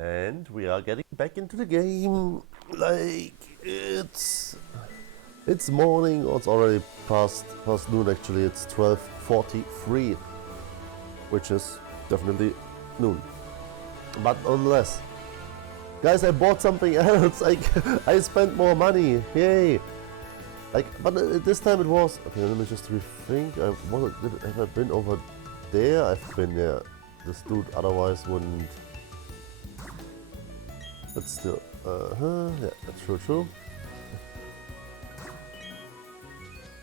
And we are getting back into the game. Like it's morning, or it's already past noon actually. It's 12:43, which is definitely noon. But nonetheless, guys, I bought something else. I spent more money. Yay! But this time it was okay. Let me just rethink. Have I been over there? I've been there. This dude otherwise wouldn't. But still, yeah, that's true.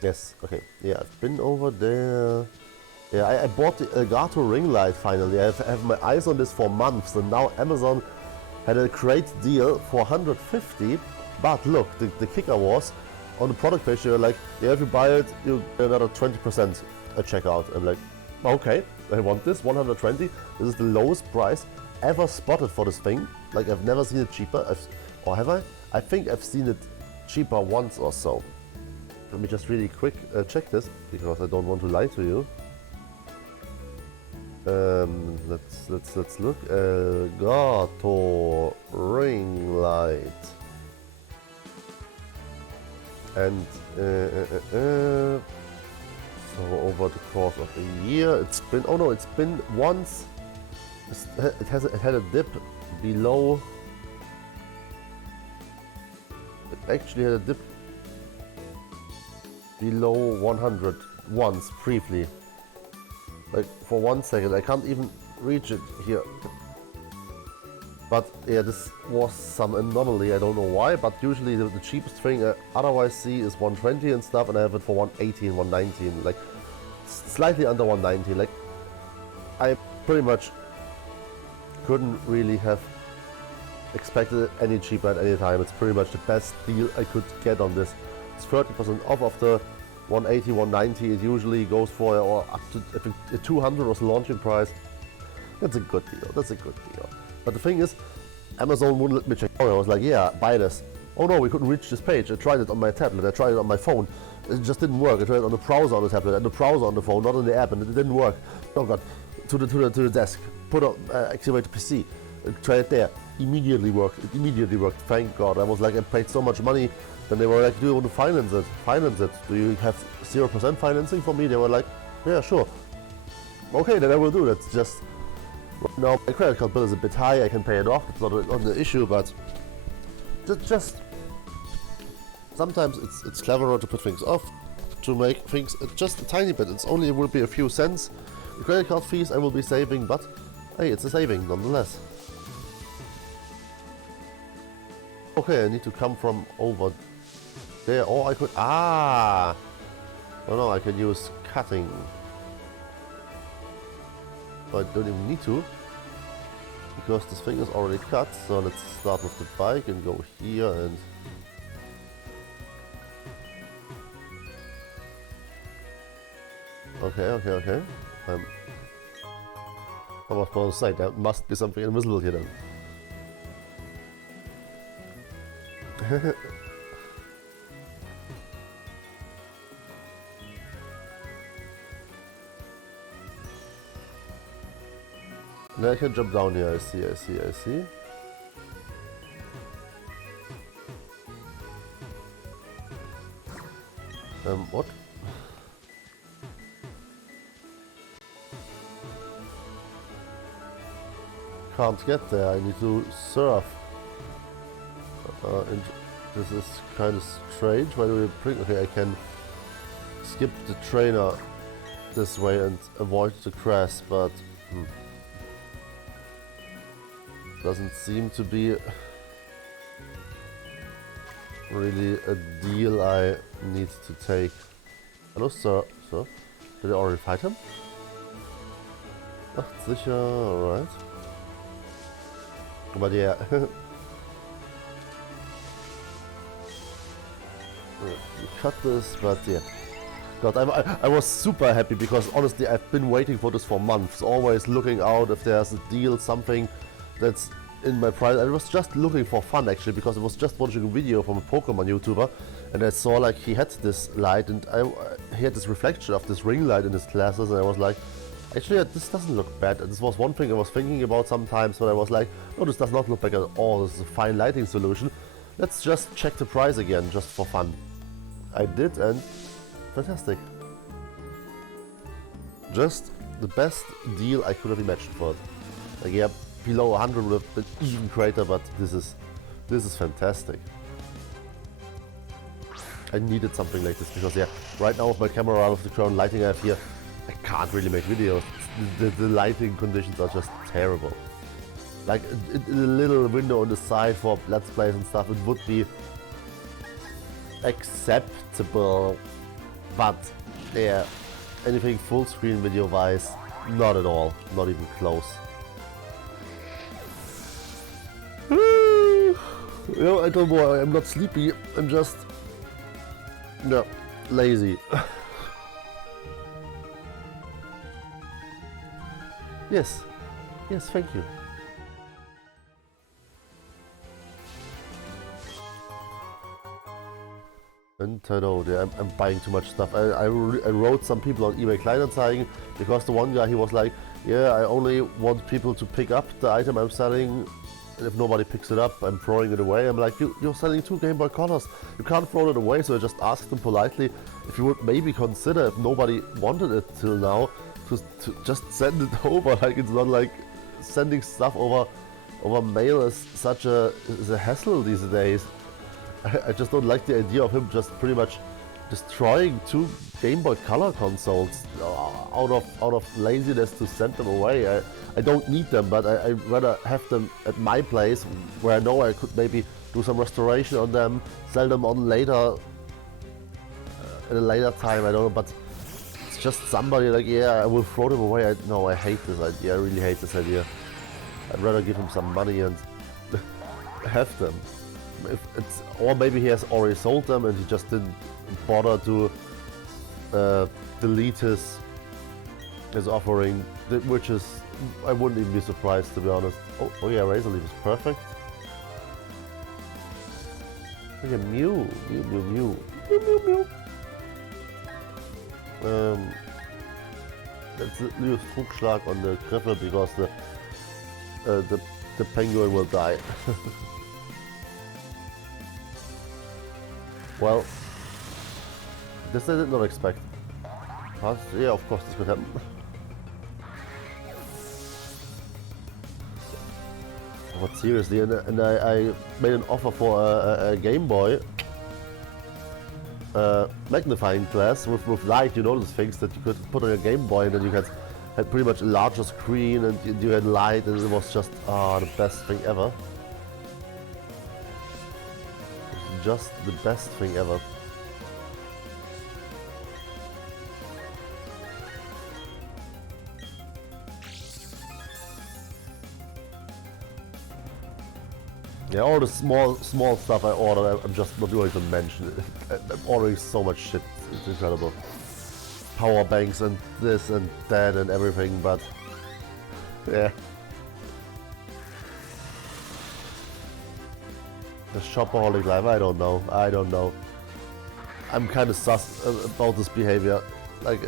Yes, okay, yeah, I've been over there. Yeah, I bought the Elgato ring light finally. I have my eyes on this for months, and now Amazon had a great deal for 150. But look, the kicker was, on the product page, they were like, yeah, if you buy it, you get another 20% at checkout. I'm like, okay, I want this, 120. This is the lowest price ever spotted for this thing. Like, I've never seen it cheaper, or have I? I think I've seen it cheaper once or so. Let me just really quick check this, because I don't want to lie to you. Let's look. Elgato ring light. And so over the course of a year, it's been, oh no, it's been once. It had a dip below. It actually had a dip below 100 once briefly. Like for 1 second, I can't even reach it here. But yeah, this was some anomaly, I don't know why, but usually the cheapest thing I otherwise see is 120 and stuff, and I have it for 118, 119, like slightly under 190. Like, I pretty much couldn't really have expected it any cheaper at any time. It's pretty much the best deal I could get on this. It's 30% off of the 180, 190 it usually goes for, or up to, if 200 was the launching price. That's a good deal, that's a good deal. But the thing is, Amazon wouldn't let me check out. I was like, yeah, buy this. Oh no, we couldn't reach this page. I tried it on my tablet, I tried it on my phone. It just didn't work. I tried it on the browser on the tablet, and the browser on the phone, not on the app, and it didn't work. Oh god, to the desk, put on, activate the PC, try it there. Immediately worked, it immediately worked, thank god. I was like, I paid so much money. Then they were like, do you want to finance it? Finance it. Do you have 0% financing for me? They were like, yeah, sure. Okay, then I will do that. Just right now my credit card bill is a bit high. I can pay it off. It's not an issue, but just sometimes it's cleverer to put things off, to make things just a tiny bit. It's only, it will be a few cents. The credit card fees I will be saving, but hey, it's a saving nonetheless. Okay, I need to come from over there, or I could, oh no, I can use cutting. I don't even need to, because this thing is already cut. So let's start with the bike and go here and okay. I was going to say, there must be something invisible here then. Now I can jump down here, I see. What? Can't get there, I need to surf. And this is kind of strange. Why do we bring? Okay, I can skip the trainer this way and avoid the crash, but doesn't seem to be really a deal I need to take. Hello, sir. Did I already fight him? Ach, sicher, alright. But yeah. You cut this, but yeah. God, I was super happy, because honestly I've been waiting for this for months, always looking out if there's a deal, something that's in my price. I was just looking for fun actually, because I was just watching a video from a Pokemon YouTuber, and I saw like he had this light, and he had this reflection of this ring light in his glasses, and I was like, Actually, this doesn't look bad. This was one thing I was thinking about sometimes, but I was like, no, this does not look bad at all. This is a fine lighting solution. Let's just check the price again, just for fun. I did, and fantastic. Just the best deal I could have imagined for it. Like, yeah, below 100 would have been even greater, but this is fantastic. I needed something like this because, yeah, right now with my camera out of the current lighting I have here, I can't really make videos. The lighting conditions are just terrible. Like a little window on the side for Let's Plays and stuff, it would be acceptable, but yeah, anything full screen video wise, not at all, not even close. You know, I don't know, I'm not sleepy, I'm just, no, lazy. Yes, yes, thank you. And I know, I'm buying too much stuff. I wrote some people on eBay Kleinanzeigen because the one guy, he was like, yeah, I only want people to pick up the item I'm selling, and if nobody picks it up, I'm throwing it away. I'm like, you're selling 2 Game Boy Colors, you can't throw it away. So I just asked them politely if you would maybe consider, if nobody wanted it till now, to just send it over. Like, it's not like sending stuff over mail is such a hassle these days. I just don't like the idea of him just pretty much destroying 2 Game Boy Color consoles out of laziness to send them away. I don't need them, but I'd rather have them at my place where I know I could maybe do some restoration on them, sell them on later, at a later time, I don't know, but it's just somebody like, yeah, I will throw them away. No, I hate this idea, I really hate this idea. I'd rather give him some money and have them. If it's, or maybe he has already sold them and he just didn't bother to delete his offering, which is, I wouldn't even be surprised, to be honest. Oh yeah, Razor Leaf is perfect. Look at Mew. Let's use Trugschlag on the Griffel because the penguin will die. Well, this I did not expect. Yeah, of course this could happen. But seriously, and I made an offer for a Game Boy magnifying glass with light, you know, those things that you could put on a Game Boy and then you had pretty much a larger screen and you had light, and it was just the best thing ever. Just the best thing ever. Yeah, all the small stuff I ordered, I'm just not going to mention it. I'm ordering so much shit, it's incredible. Power banks and this and that and everything, but yeah. The shopaholic life, I don't know. I'm kind of sus about this behavior. Like,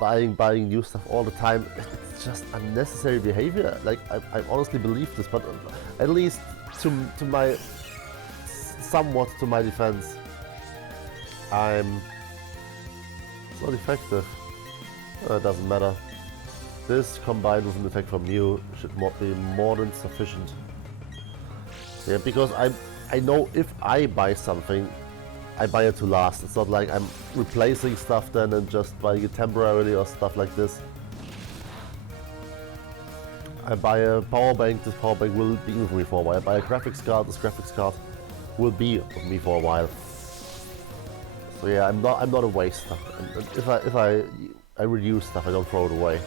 buying new stuff all the time, it's just unnecessary behavior. Like, I honestly believe this, but at least somewhat to my defense, it's not effective. It doesn't matter. This combined with an attack from Mew should be more than sufficient. Yeah, because I know if I buy something, I buy it to last. It's not like I'm replacing stuff then and just buying it temporarily or stuff like this. I buy a power bank, this power bank will be with me for a while. I buy a graphics card, this graphics card will be with me for a while. So yeah, I'm not a waster. And if I reuse stuff, I don't throw it away.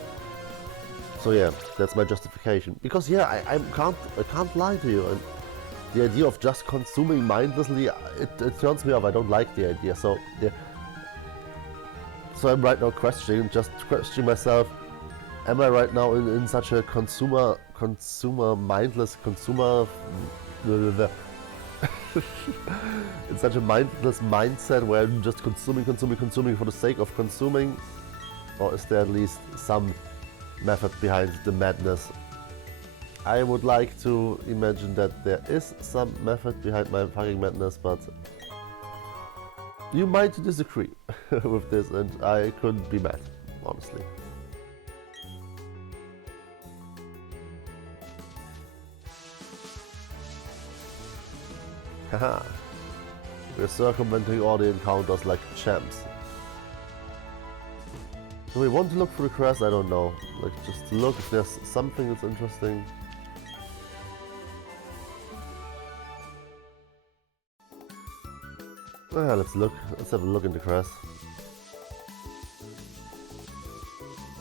So yeah, that's my justification. Because yeah, I can't lie to you. And the idea of just consuming mindlessly, it turns me off. I don't like the idea. So yeah. So I'm right now questioning myself. Am I right now in such a mindless consumer in such a mindless mindset where I'm just consuming for the sake of consuming? Or is there at least some method behind the madness? I would like to imagine that there is some method behind my fucking madness, but you might disagree with this, and I couldn't be mad, honestly. Haha. We're circumventing all the encounters like champs. Do we want to look for the crest? I don't know. Like, just look if there's something that's interesting. Let's look. Let's have a look in the crest.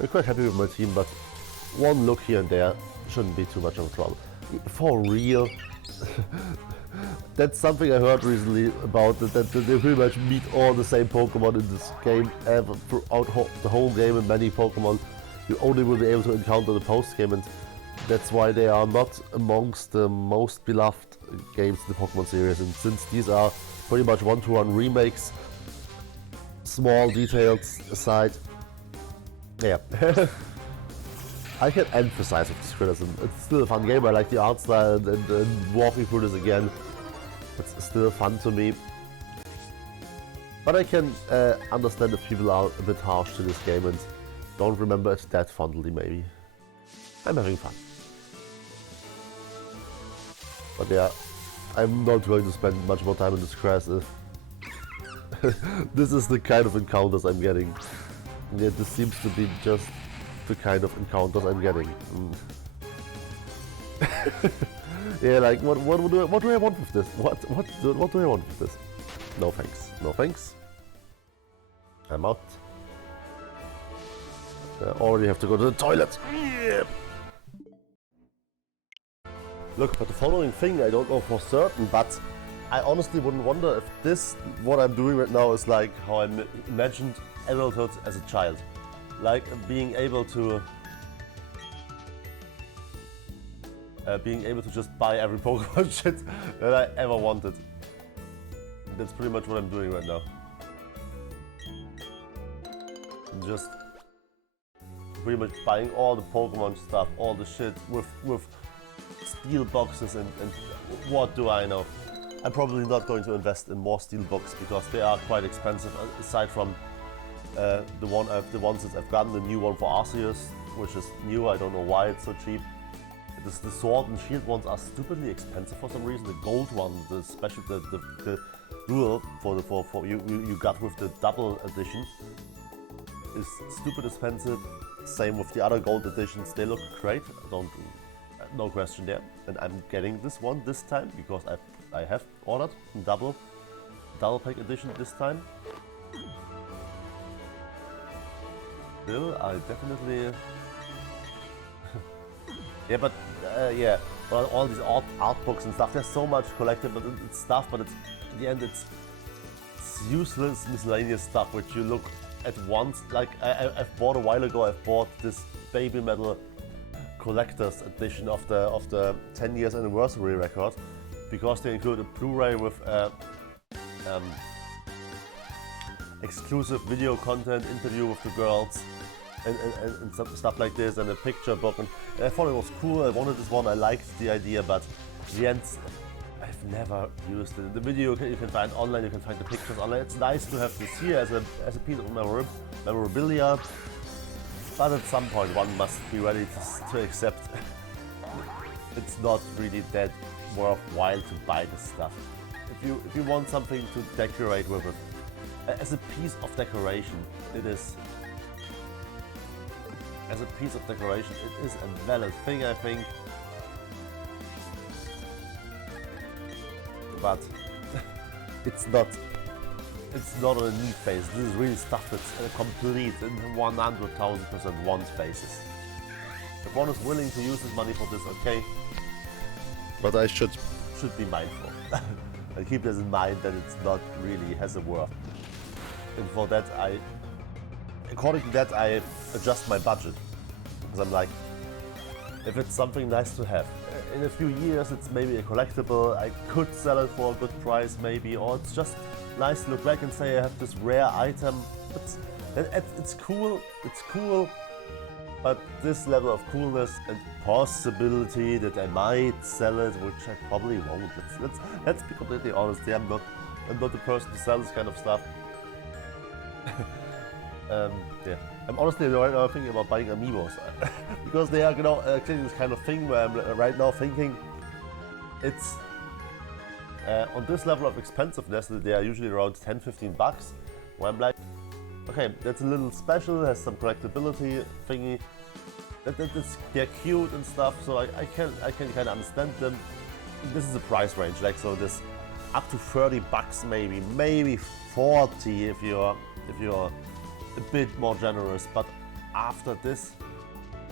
I'm quite happy with my team, but one look here and there shouldn't be too much of a trouble. For real? That's something I heard recently about, that they pretty much meet all the same Pokemon in this game ever throughout the whole game, and many Pokemon you only will be able to encounter the post-game, and that's why they are not amongst the most beloved games in the Pokemon series. And since these are pretty much one-to-one remakes, small details aside, yeah. I can emphasize with this criticism. It's still a fun game. I like the art style, and walking through this again, it's still fun to me. But I can understand if people are a bit harsh to this game and don't remember it that fondly, maybe. I'm having fun. But yeah, I'm not going to spend much more time in this quest if this is the kind of encounters I'm getting. Yeah, this seems to be just the kind of encounters I'm getting. Yeah, like what do I want with this? What do I want with this? No thanks. No thanks. I'm out. I already have to go to the toilet. Yep. Look, but the following thing I don't know for certain, but I honestly wouldn't wonder if this, what I'm doing right now, is like how I imagined adulthood as a child. Like being able to just buy every Pokemon shit that I ever wanted. That's pretty much what I'm doing right now. Just pretty much buying all the Pokemon stuff, all the shit with steel boxes and what do I know. I'm probably not going to invest in more steel boxes because they are quite expensive, aside from the ones that I've gotten, the new one for Arceus, which is new. I don't know why it's so cheap. The Sword and Shield ones are stupidly expensive for some reason. The gold one, the special, the dual for you got with the double edition is stupid expensive. Same with the other gold editions. They look great. No question there. And I'm getting this one this time because I have ordered double pack edition this time. Still, I definitely. Yeah, but yeah, well, all these art books and stuff. There's so much collectible stuff, but in the end, it's useless miscellaneous stuff which you look at once. Like I've bought a while ago. I've bought this Baby Metal collector's edition of the 10 years anniversary record because they include a Blu-ray with exclusive video content, interview with the girls, and stuff like this, and a picture book. And I thought it was cool. I wanted this one. I liked the idea, but in the end, I've never used it. The video you can find online. You can find the pictures online. It's nice to have this here as a piece of memorabilia. But at some point, one must be ready to accept it's not really that worthwhile to buy this stuff. If you want something to decorate with it, as a piece of decoration, it is. As a piece of decoration, it is a valid thing, I think. But it's not on a need phase. This is really stuff that's complete in 100,000% want phases. If one is willing to use his money for this, okay. But I should be mindful. And keep this in mind that it's not really has a worth. And for that, according to that, I adjust my budget. Because I'm like, if it's something nice to have, in a few years it's maybe a collectible, I could sell it for a good price maybe, or it's just nice to look back and say I have this rare item. But It's cool, but this level of coolness and possibility that I might sell it, which I probably won't. Let's be completely honest. Yeah, I'm not the person to sell this kind of stuff. Yeah, I'm honestly right now thinking about buying amiibos because they are, actually this kind of thing where I'm right now thinking it's on this level of expensiveness that they are usually around 10-15 bucks. Where I'm like, okay, that's a little special, has some collectability thingy. They're cute and stuff, so I can kind of understand them. This is a price range, like, so this up to 30 bucks maybe 40 if you're a bit more generous. But after this,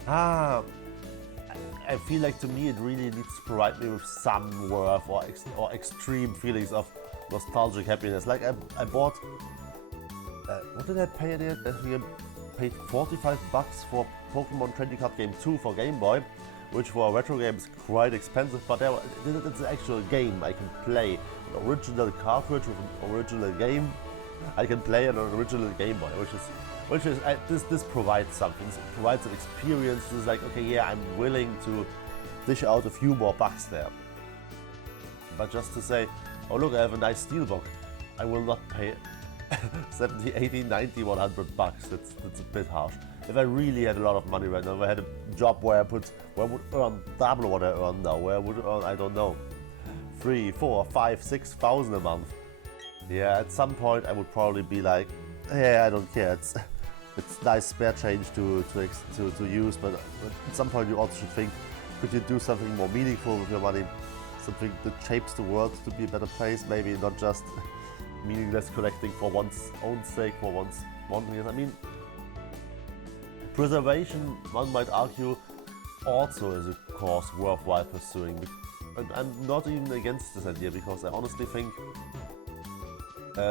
I feel like to me it really needs to provide me with some worth or extreme feelings of nostalgic happiness. Like I bought, what did I pay it? I think I paid 45 bucks for Pokemon Trading Card Game 2 for Game Boy, which for a retro game is quite expensive, but it's an actual game I can play. An original cartridge with an original game I can play on an original Game Boy, which is this provides something. This provides an experience. It's like, okay, yeah, I'm willing to dish out a few more bucks there. But just to say, oh look, I have a nice steelbook, I will not pay 70, 80, 90, 100 bucks. That's a bit harsh. If I really had a lot of money right now, if I had a job where I would earn double what I earn now, where I would earn, I don't know, 3, 4, 5, 6,000 a month. Yeah, at some point I would probably be like, yeah, I don't care. It's nice spare change to use, but at some point you also should think, could you do something more meaningful with your money? Something that shapes the world to be a better place, maybe not just meaningless collecting for one's own sake, for one's wanting. I mean, preservation, one might argue, also is a cause worthwhile pursuing. And I'm not even against this idea, because I honestly think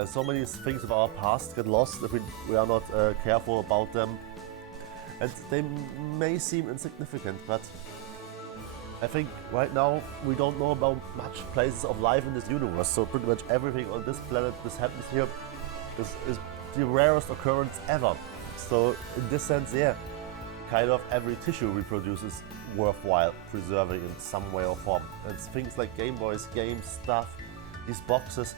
so many things of our past get lost if we are not careful about them. And they may seem insignificant, but I think right now we don't know about much places of life in this universe, so pretty much everything on this planet, this happens here, is the rarest occurrence ever. So in this sense, yeah, kind of every tissue we produce is worthwhile preserving in some way or form. And things like Game Boys, games, stuff, these boxes,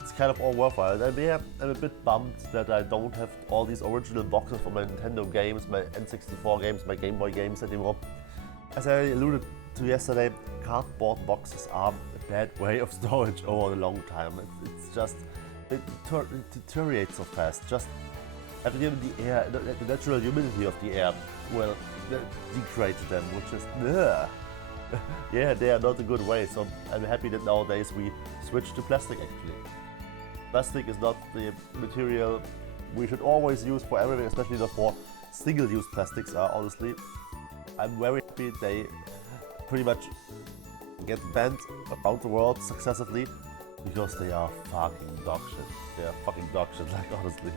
it's kind of all worthwhile. And yeah, I'm a bit bummed that I don't have all these original boxes for my Nintendo games, my N64 games, my Game Boy games anymore. As I alluded to yesterday, cardboard boxes are a bad way of storage over a long time. It's just, it deteriorates so fast. Just having them in the air, the natural humidity of the air will degrade them, which is, yeah, they are not a good way. So I'm happy that nowadays we switch to plastic actually. Plastic is not the material we should always use for everything, especially not for single-use plastics, honestly. I'm very happy they pretty much get banned around the world successively, because they are fucking dog shit. They are fucking dog shit, like, honestly.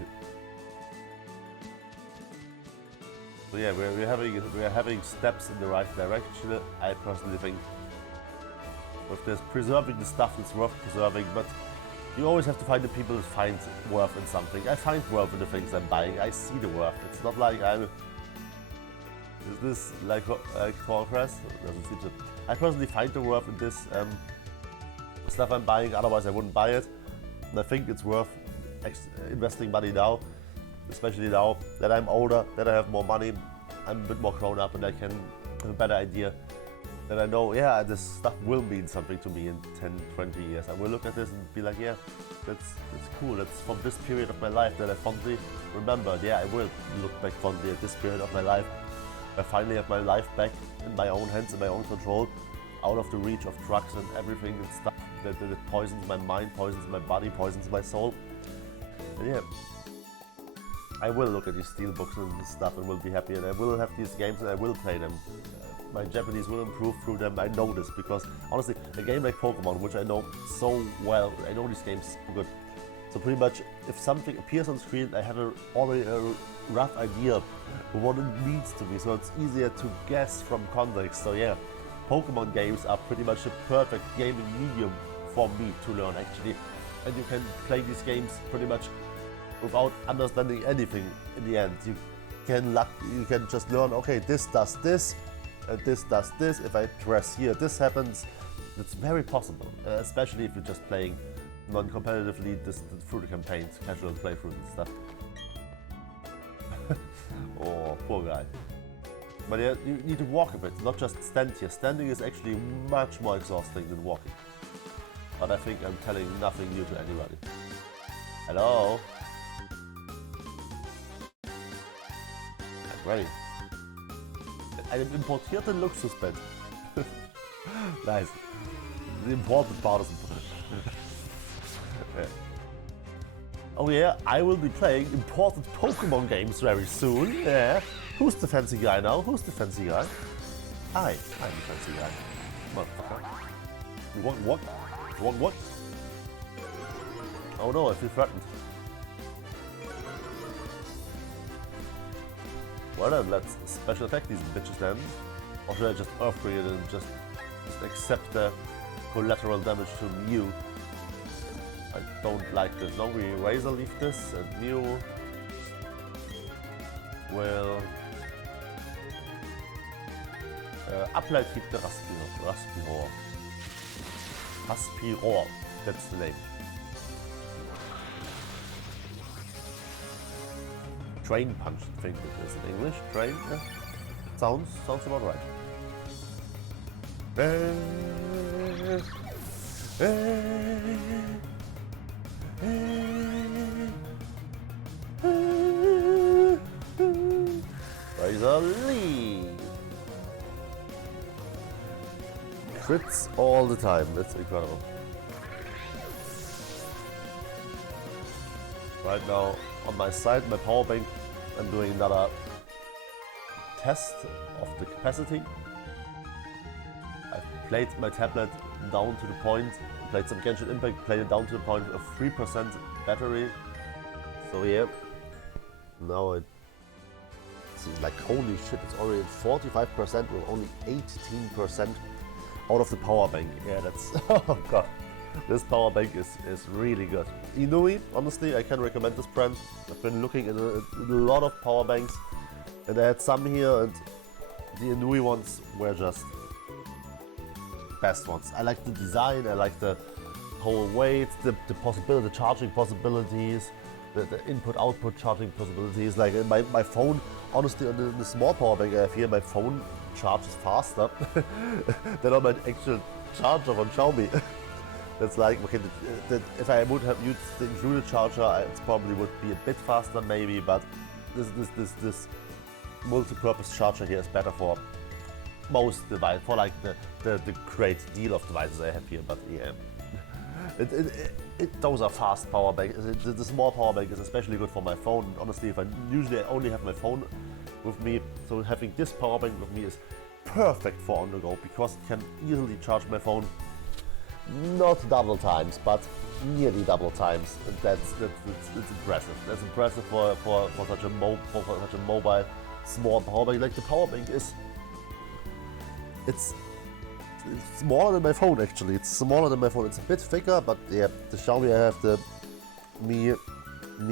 So yeah, we're having steps in the right direction. I personally think with this preserving the stuff that's worth preserving, but you always have to find the people that find worth in something. I find worth in the things I'm buying. I see the worth. It's not like I'm. Is this like progress? Doesn't seem to. I personally find the worth in this stuff I'm buying. Otherwise, I wouldn't buy it. And I think it's worth investing money now, especially now that I'm older, that I have more money. I'm a bit more grown up, and I can have a better idea. That I know, yeah, this stuff will mean something to me in 10, 20 years. I will look at this and be like, yeah, that's cool. That's from this period of my life that I fondly remember. Yeah, I will look back fondly at this period of my life. I finally have my life back in my own hands, in my own control, out of the reach of drugs and everything and stuff that poisons my mind, poisons my body, poisons my soul. And yeah, I will look at these steelbooks and this stuff and will be happy, and I will have these games and I will play them. My Japanese will improve through them. I know this because honestly, a game like Pokemon, which I know so well, I know these games so good. So pretty much, if something appears on screen, I have already a rough idea of what it means to me, so it's easier to guess from context. So yeah, Pokemon games are pretty much the perfect gaming medium for me to learn actually. And you can play these games pretty much without understanding anything in the end. You can just learn, okay, this does this, and this does this. If I press here, this happens. It's very possible, especially if you're just playing non-competitively through the campaigns, casual playthroughs and stuff. Oh, poor guy. But yeah, you need to walk a bit, not just stand here. Standing is actually much more exhausting than walking. But I think I'm telling nothing new to anybody. Hello? I'm ready. Einem importierten Luxusbett. Nice. The important part is yeah. Oh yeah, I will be playing important Pokemon games very soon. Yeah. Who's the fancy guy now? Who's the fancy guy? I'm the fancy guy. Motherfucker. What? What? Oh no, I feel threatened. Well then, let's special attack these bitches then. Or should I just Earthquake it and just accept the collateral damage to Mew? I don't like this. Now we Razor Leaf this and Mew will Uplight Heat the Raspiror, that's the name. Drain Punch, I think it is in English. Drain, yeah. Sounds about right. Razor Leaf. Crits all the time, that's incredible. Right now, on my side, my power bank, I'm doing another test of the capacity. I've played my tablet down to the point, played some Genshin Impact, played it down to the point of 3% battery. So yeah, now it seems like holy shit, it's already at 45% with only 18% out of the power bank. Yeah, that's, oh god. This power bank is really good. Inui, honestly, I can recommend this brand. I've been looking at a lot of power banks and I had some here and the Inui ones were just best ones. I like the design, I like the whole weight, the possibility, the charging possibilities, the input-output charging possibilities. Like my phone, honestly, on the small power bank I have here, my phone charges faster than on my actual charger on Xiaomi. It's like, okay, if I would have used the included charger, it probably would be a bit faster maybe, but this multi-purpose charger here is better for most devices, for like the great deal of devices I have here, but yeah. Those are fast power banks. The small power bank is especially good for my phone. Honestly, if I only have my phone with me, so having this power bank with me is perfect for on the go because it can easily charge my phone. Not double times, but nearly double times. That's impressive. That's impressive for such a mobile small power bank. Like the power bank is, it's smaller than my phone actually. It's smaller than my phone. It's a bit thicker, but yeah, the Xiaomi I have, the Mi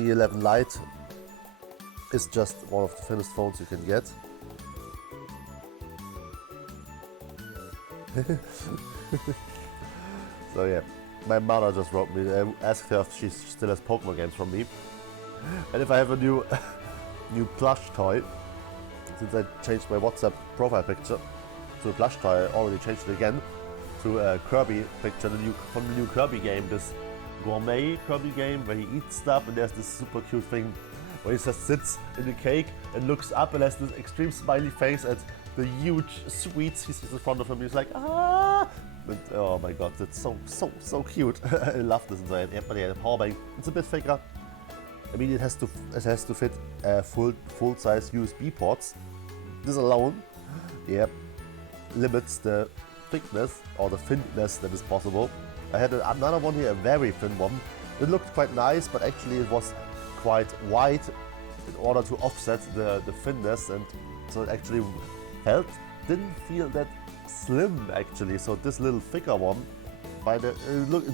11 Lite, is just one of the thinnest phones you can get. So yeah, my mother just wrote me, asked her if she still has Pokemon games from me. And if I have a new plush toy, since I changed my WhatsApp profile picture to a plush toy, I already changed it again to a Kirby picture, from the new Kirby game, this gourmet Kirby game where he eats stuff, and there's this super cute thing where he just sits in the cake and looks up and has this extreme smiley face at the huge sweets he sees in front of him. He's like, ah! And, oh my god, that's so cute. I love this inside. Yeah, but yeah, the power bank, it's a bit thicker. I mean, it has to fit full-size USB ports. This alone, yeah, limits the thickness or the thinness that is possible. I had another one here, a very thin one. It looked quite nice, but actually it was quite wide in order to offset the thinness, and so it actually didn't feel that slim actually. So this little thicker one, it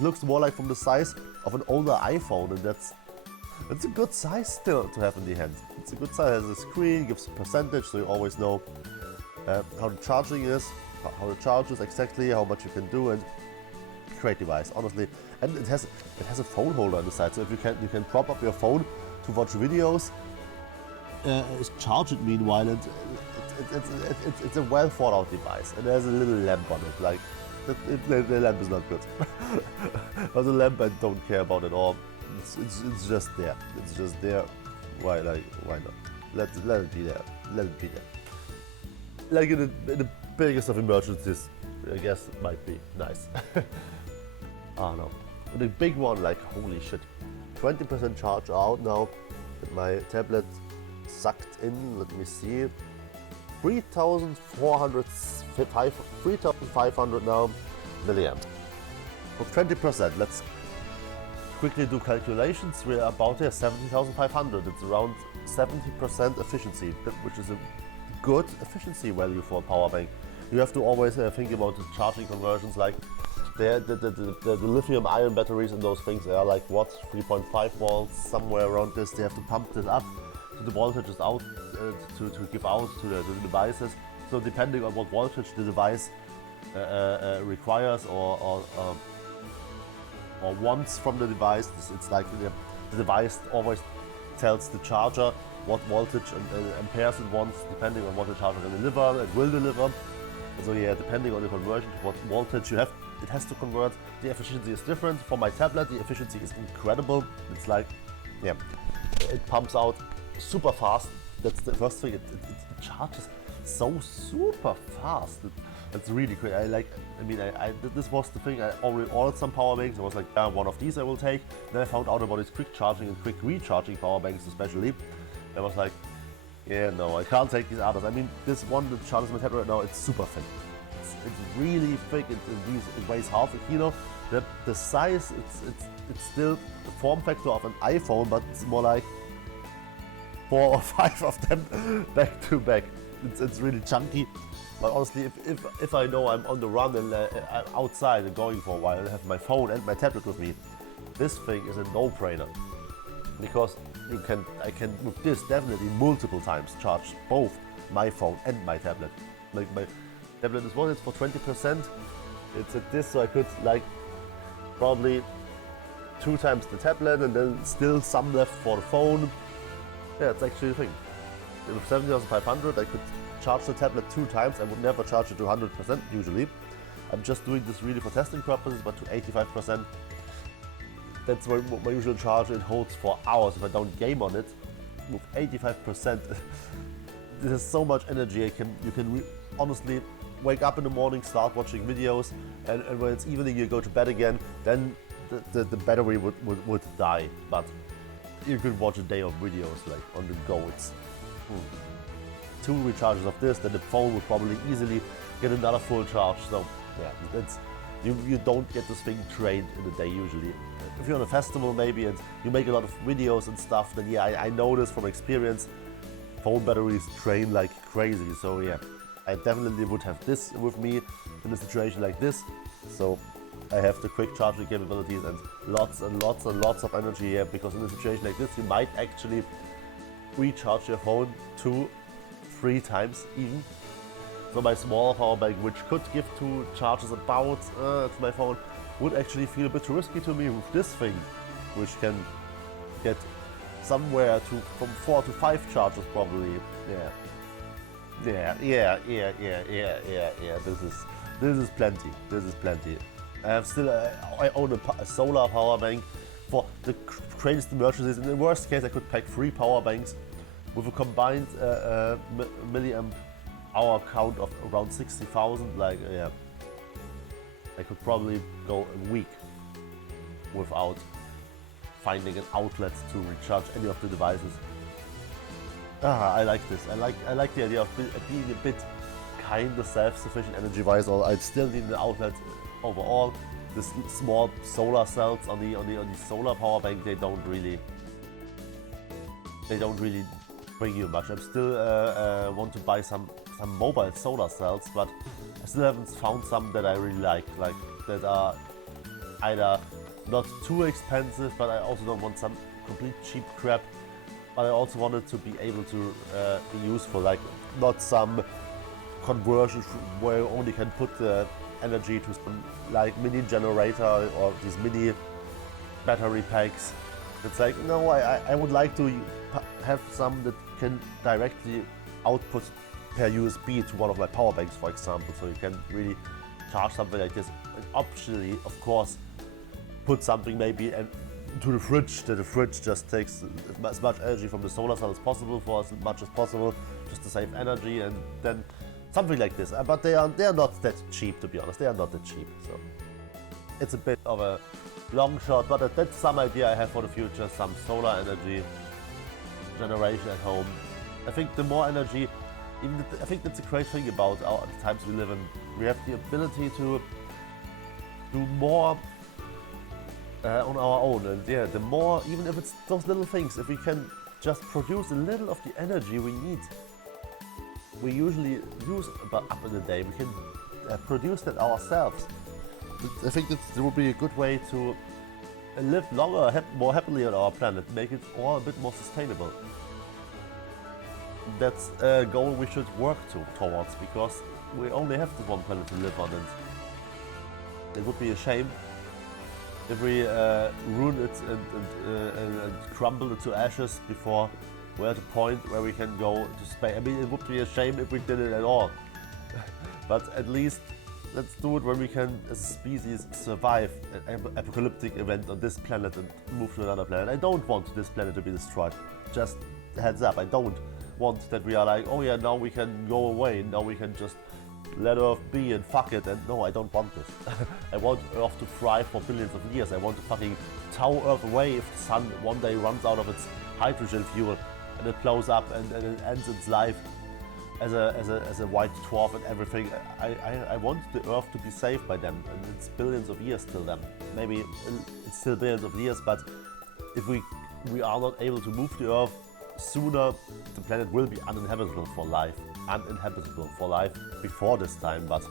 looks more like from the size of an older iPhone, and It's a good size still to have in the hand. It's a good size. It has a screen, gives a percentage, so you always know how the charging is, how it charges exactly, how much you can do, and great device, honestly. And it has a phone holder on the side, so if you can prop up your phone to watch videos, charge it meanwhile, and it's a well thought out device. And there's a little lamp on it, like the lamp is not good. But the lamp I don't care about at all. It's just there. It's just there. Why not? Let it be there. Let it be there. Like in the biggest of emergencies, I guess it might be nice. Ah no. The big one, like holy shit, 20% charge out now. My tablet sucked in. Let me see. 3,500 now milliamp. For 20%, let's quickly do calculations. We're about here 70,500. It's around 70% efficiency, which is a good efficiency value for a power bank. You have to always think about the charging conversions, like the lithium ion batteries and those things are like what, 3.5 volts, somewhere around this. They have to pump this up to the voltages out to give out to the devices. So depending on what voltage the device requires or wants from the device, it's like the device always tells the charger what voltage and amperes it wants, depending on what the charger can deliver, it will deliver. So yeah, depending on the conversion to what voltage you have, it has to convert. The efficiency is different. For my tablet, the efficiency is incredible. It's like, yeah, it pumps out super fast. That's the first thing. It charges so super fast. That's really great. This was the thing. I already ordered some power banks. I was like, yeah, one of these I will take. Then I found out about these quick charging and quick recharging power banks, especially. I was like, yeah, no, I can't take these others. I mean, this one that charges my tablet right now, it's super thick. It's really thick. It weighs half a kilo. The size, it's still the form factor of an iPhone, but it's more like 4 or 5 of them back to back. It's really chunky. But honestly, if I know I'm on the run and I'm outside and going for a while and have my phone and my tablet with me, this thing is a no-brainer. Because I can with this definitely multiple times charge both my phone and my tablet. Like my tablet is one, it's for 20%. It's at this, so I could like probably 2 times the tablet and then still some left for the phone. Yeah, it's actually a thing. With 70,500 I could charge the tablet 2 times. I would never charge it to 100% usually. I'm just doing this really for testing purposes, but to 85%. That's my usual charge. It holds for hours if I don't game on it. With 85%, there's so much energy. You can honestly wake up in the morning, start watching videos, and when it's evening you go to bed again, then the battery would die. But you could watch a day of videos like on the go. It's 2 recharges of this, then the phone would probably easily get another full charge. So yeah, you don't get this thing trained in a day usually. If you're on a festival maybe and you make a lot of videos and stuff, then yeah, I know this from experience. Phone batteries drain like crazy, so yeah, I definitely would have this with me in a situation like this. So I have the quick charging capabilities and lots and lots and lots of energy here, because in a situation like this you might actually recharge your phone 2-3 times even. So my smaller power bank, which could give 2 charges about to my phone, would actually feel a bit too risky to me with this thing, which can get somewhere from 4 to 5 charges probably. Yeah. This is plenty. I own a solar power bank for the craziest emergencies. In the worst case, I could pack 3 power banks with a combined milliamp hour count of around 60,000. Like, yeah, I could probably go a week without finding an outlet to recharge any of the devices. I like this. I like the idea of being a bit kind of self-sufficient energy-wise. Or I still need an outlet overall. The small solar cells on the solar power bank, they don't really bring you much. I'm still want to buy some mobile solar cells, but I still haven't found some that I really like that are either not too expensive, but I also don't want some complete cheap crap, but I also wanted to be able to be useful, like not some conversion where you only can put the energy to some like mini generator or these mini battery packs. It's like, no, I would like to have some that can directly output per USB to one of my power banks, for example, so you can really charge something like this. And optionally, of course, put something maybe to the fridge, that the fridge just takes as much energy from the solar cell as possible for as much as possible, just to save energy, and then something like this. But they are not that cheap, to be honest. They are not that cheap, so it's a bit of a long shot, but that's some idea I have for the future, some solar energy generation at home. I think the more energy, I think that's a great thing about the times we live in. We have the ability to do more on our own, and yeah, the more, even if it's those little things, if we can just produce a little of the energy we need, we usually use about up in the day, we can produce that ourselves. I think that there would be a good way to live longer, more happily on our planet, make it all a bit more sustainable. That's a goal we should work towards, because we only have this one planet to live on, and it would be a shame if we ruin it and crumble it to ashes before we're at a point where we can go to space. I mean, it would be a shame if we did it at all. But at least let's do it when we can, as a species, survive an apocalyptic event on this planet and move to another planet. I don't want this planet to be destroyed. Just heads up, I don't want that we are like, oh yeah, now we can go away, now we can just let Earth be and fuck it. And no, I don't want this. I want Earth to thrive for billions of years. I want to fucking tow Earth away if the sun one day runs out of its hydrogen fuel and it blows up and it ends its life as a white dwarf and everything. I want the Earth to be saved by them, and it's billions of years till then. Maybe it's still billions of years, but if we are not able to move the Earth sooner, the planet will be uninhabitable for life. Uninhabitable for life before this time, but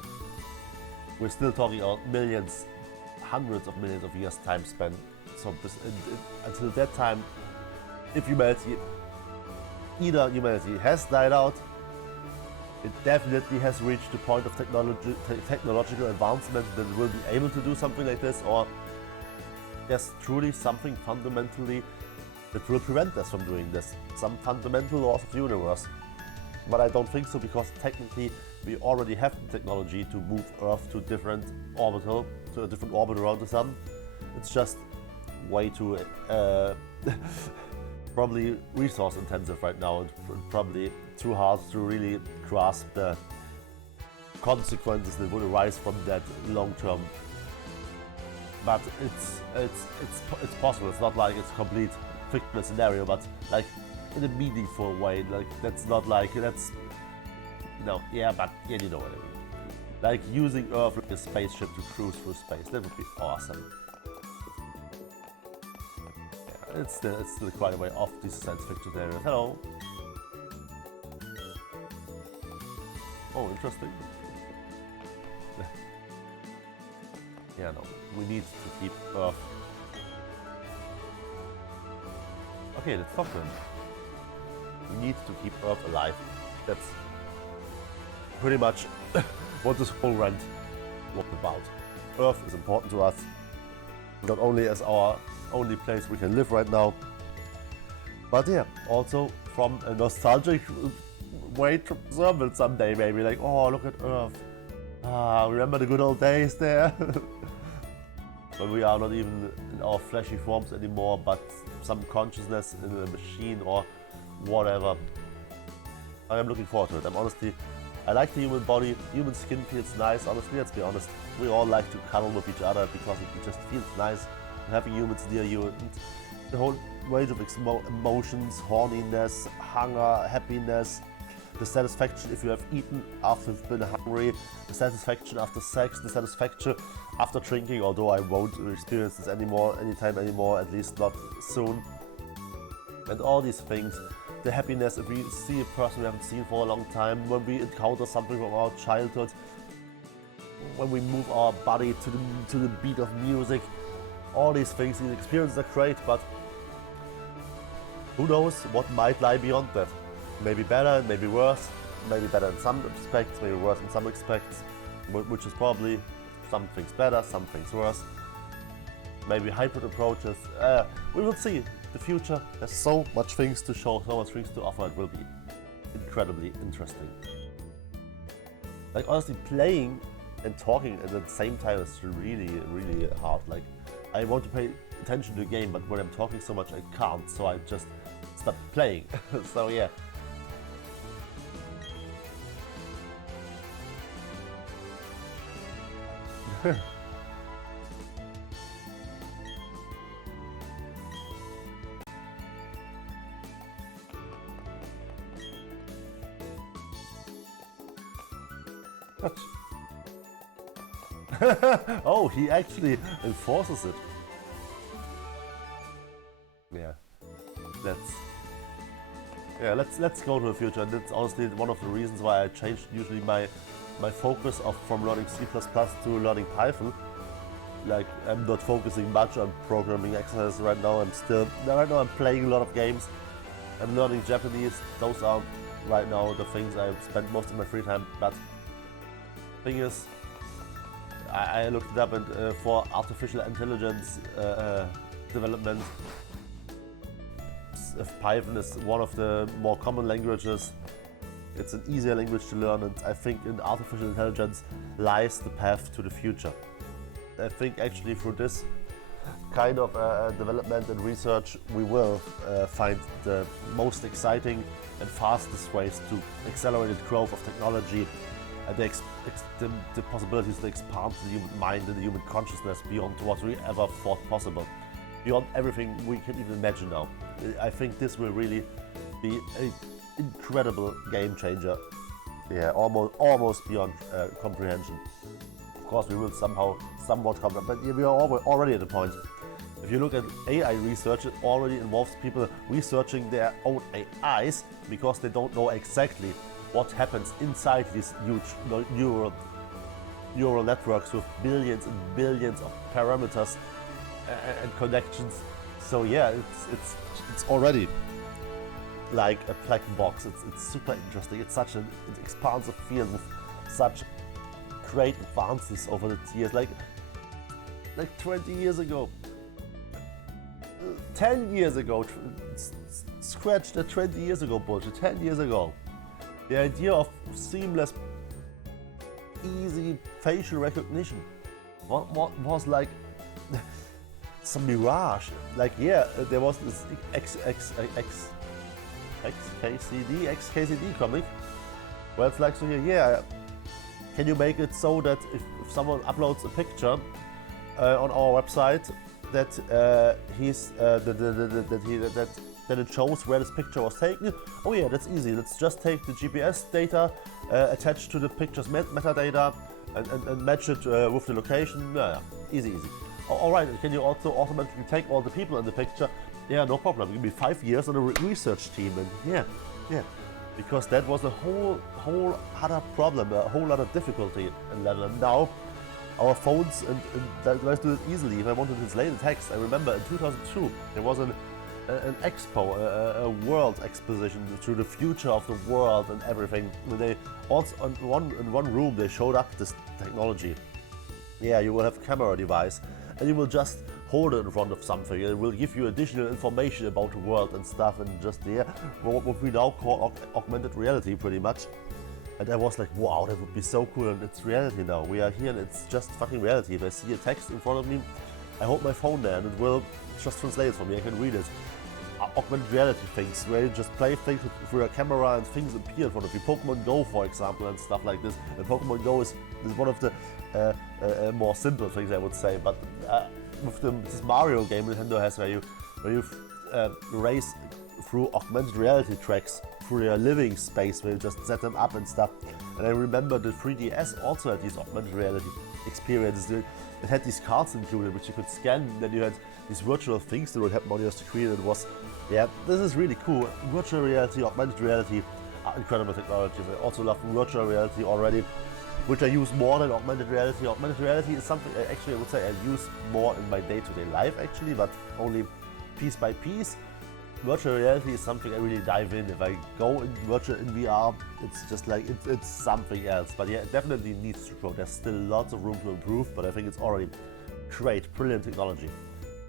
we're still talking about millions, hundreds of millions of years time spent. So until that time, if either humanity has died out, it definitely has reached the point of technological advancement that it will be able to do something like this, or there's truly something fundamentally that will prevent us from doing this. Some fundamental laws of the universe. But I don't think so, because technically we already have the technology to move Earth to a different orbit around the sun. It's just way too probably resource intensive right now, and probably too hard to really grasp the consequences that would arise from that long term. But it's possible. It's not like it's a complete fictional scenario, but like in a meaningful way. Like that's not like that's no, yeah, but yeah, you know what I mean. Like using Earth like a spaceship to cruise through space. That would be awesome. Yeah, it's still quite a way off these science fiction areas. Hello. Oh, interesting. Yeah, no, we need to keep Earth. Okay, let's talk to him. We need to keep Earth alive. That's pretty much what this whole rant was about. Earth is important to us, not only as our only place we can live right now, but yeah, also from a nostalgic way to observe it someday, maybe like, oh, look at Earth. Ah, remember the good old days there? When we are not even in our fleshy forms anymore, but some consciousness in a machine or whatever. I am looking forward to it. I like the human body. Human skin feels nice. Honestly, let's be honest. We all like to cuddle with each other because it just feels nice having humans near you. And the whole range of emotions, horniness, hunger, happiness, the satisfaction if you have eaten after you've been hungry, the satisfaction after sex, the satisfaction after drinking, although I won't experience this anytime anymore, at least not soon. And all these things, the happiness if we see a person we haven't seen for a long time, when we encounter something from our childhood, when we move our body to the beat of music, all these things, these experiences are great, but who knows what might lie beyond that. Maybe better, maybe worse, maybe better in some respects, maybe worse in some respects, which is probably some things better, some things worse. Maybe hybrid approaches. We will see. The future has so much things to show, so much things to offer. It will be incredibly interesting. Like honestly, playing and talking at the same time is really, really hard. Like I want to pay attention to the game, but when I'm talking so much, I can't. So I just stop playing. So yeah. Oh, he actually enforces it. Yeah, let's go to the future, and that's honestly one of the reasons why I changed usually my focus from learning C++ to learning Python. Like I'm not focusing much on programming exercises right now. I'm playing a lot of games. I'm learning Japanese. Those are right now the things I spend most of my free time. But thing is, I looked it up, and for artificial intelligence development, if Python is one of the more common languages, it's an easier language to learn, and I think in artificial intelligence lies the path to the future. I think actually through this kind of development and research, we will find the most exciting and fastest ways to accelerated growth of technology and the possibilities to expand the human mind and the human consciousness beyond what we ever thought possible, beyond everything we can even imagine now. I think this will really be an incredible game changer. Yeah, almost beyond comprehension. Of course, we will somewhat cover, but we are already at the point. If you look at AI research, it already involves people researching their own AIs because they don't know exactly what happens inside these huge neural networks with billions and billions of parameters and connections. So yeah, it's already like a black box. It's super interesting. It's such an expansive field with such great advances over the years. Like 20 years ago, 10 years ago, scratch the 20 years ago bullshit. 10 years ago, the idea of seamless, easy facial recognition was like some mirage. Like yeah, there was this XKCD comic where it's like, so yeah, can you make it so that if someone uploads a picture on our website, that that it shows where this picture was taken? Oh yeah, that's easy. Let's just take the GPS data attached to the picture's metadata and match it with the location. Yeah, easy. All right, can you also automatically take all the people in the picture? Yeah, no problem. Give me 5 years on a research team, and yeah, because that was a whole other problem, a whole other difficulty in level. And now our phones and let's do it easily. If I want to translate the text, I remember in 2002 there was an expo, a world exposition to the future of the world and everything. They also in one room they showed up this technology. Yeah, you will have a camera device, and you will just hold it in front of something, and it will give you additional information about the world and stuff, and just what we now call augmented reality, pretty much. And I was like, wow, that would be so cool, and it's reality now. We are here, and it's just fucking reality. If I see a text in front of me, I hold my phone there, and it will just translate it for me. I can read it. Augmented reality things, where you just play things through your camera and things appear in front of you. Pokemon Go, for example, and stuff like this. And Pokemon Go is one of the more simple things, I would say. But with this Mario game Nintendo has, where you race through augmented reality tracks through your living space, where you just set them up and stuff. And I remember the 3DS also had these augmented reality experiences. It had these cards included, which you could scan, and then you had these virtual things that would happen on your screen. It was, yeah, this is really cool. Virtual reality, augmented reality, incredible technology. I also love virtual reality already, which I use more than augmented reality. Augmented reality is something I would say I use more in my day-to-day life, actually, but only piece by piece. virtual reality is something I really dive in. If I go in VR, it's just like it's something else. But yeah, it definitely needs to grow. There's still lots of room to improve, but I think it's already great, brilliant technology.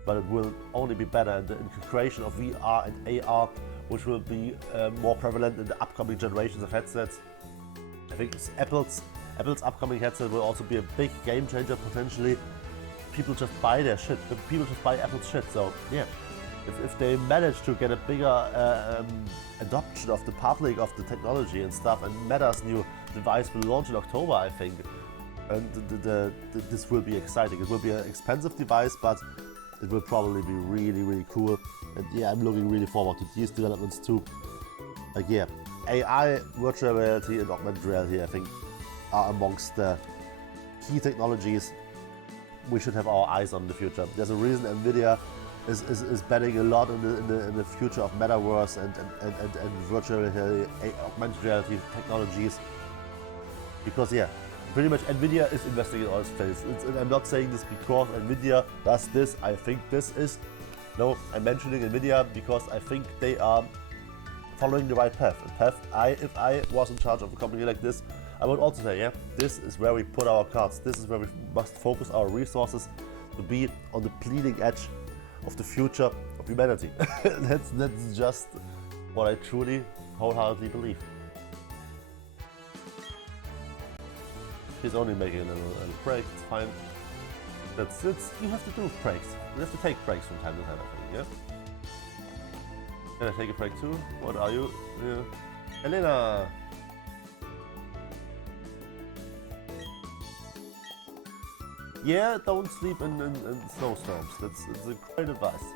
But it will only be better in the integration of VR and AR, which will be more prevalent in the upcoming generations of headsets. I think Apple's upcoming headset will also be a big game changer potentially. People just buy their shit. People just buy Apple's shit. So yeah, if they manage to get a bigger adoption of the public of the technology and stuff, and Meta's new device will launch in October, I think, and this will be exciting. It will be an expensive device, but it will probably be really, really cool. And yeah, I'm looking really forward to these developments too. Like yeah, AI, virtual reality, and augmented reality, I think, are amongst the key technologies we should have our eyes on in the future. There's a reason Nvidia is betting a lot in the future of metaverse and virtual reality, augmented reality technologies. Because yeah, pretty much Nvidia is investing in all space. And I'm not saying this because Nvidia does this, I think this is. No, I'm mentioning Nvidia because I think they are following the right path. If I was in charge of a company like this, I would also say, yeah, this is where we put our cards. This is where we must focus our resources to be on the bleeding edge of the future of humanity. that's just what I truly, wholeheartedly believe. He's only making a little break. It's fine. You have to do breaks. You have to take breaks from time to time, I think. Yeah. Can I take a break too? What are you? Yeah. Elena. Yeah, don't sleep in snowstorms. It's a great advice.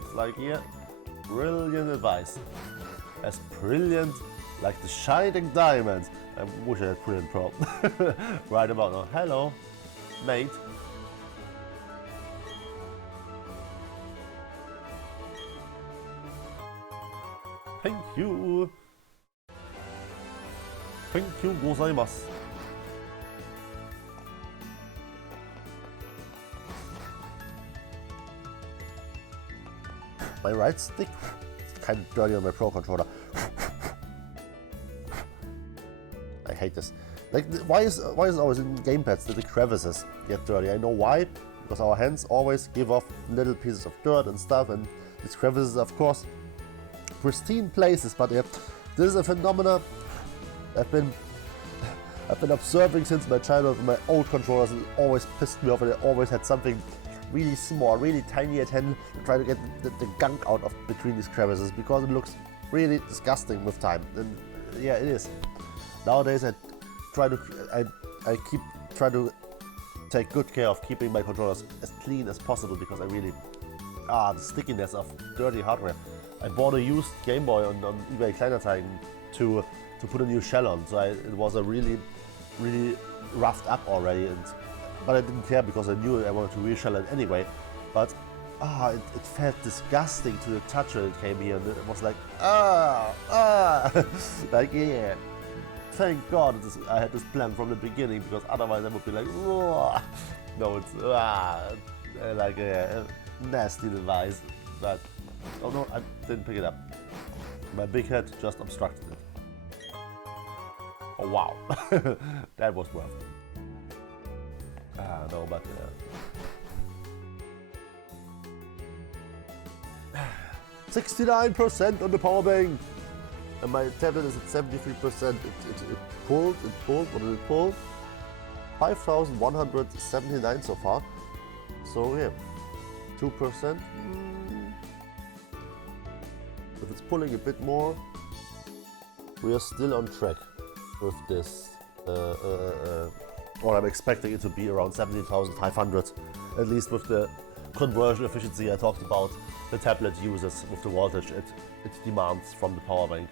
It's like, yeah, brilliant advice. As brilliant like the shining diamond. I wish I had brilliant pro. Right about now. Hello, mate. Thank you. Thank you gozaimasu. My right stick is kind of dirty on my Pro controller. I hate this. Like, why is it always in gamepads that the crevices get dirty? I know why, because our hands always give off little pieces of dirt and stuff, and these crevices, of course, pristine places. But yeah, this is a phenomenon I've been observing since my childhood. My old controllers, it always pissed me off, and they always had something really small, really tiny at hand to try to get the gunk out of between these crevices, because it looks really disgusting with time. And yeah, it is. Nowadays I try to take good care of keeping my controllers as clean as possible, because I really the stickiness of dirty hardware. I bought a used Game Boy on eBay Kleinanzeigen to put a new shell on, so it was a really roughed up already, but I didn't care because I knew I wanted to reshell it anyway. But it felt disgusting to the touch when it came here, and it was like like yeah. Thank God I had this plan from the beginning, because otherwise I would be like, whoa. No, it's like a nasty device. But oh no, I didn't pick it up. My big head just obstructed it. Oh wow, that was worth it. No, but 69% on the power bank, and my tablet is at 73%. It pulled. What did it pull? 5,179 so far. So yeah, 2%. If it's pulling a bit more, we are still on track with this. Or I'm expecting it to be around 17,500, at least with the conversion efficiency I talked about. The tablet uses with the voltage it demands from the power bank.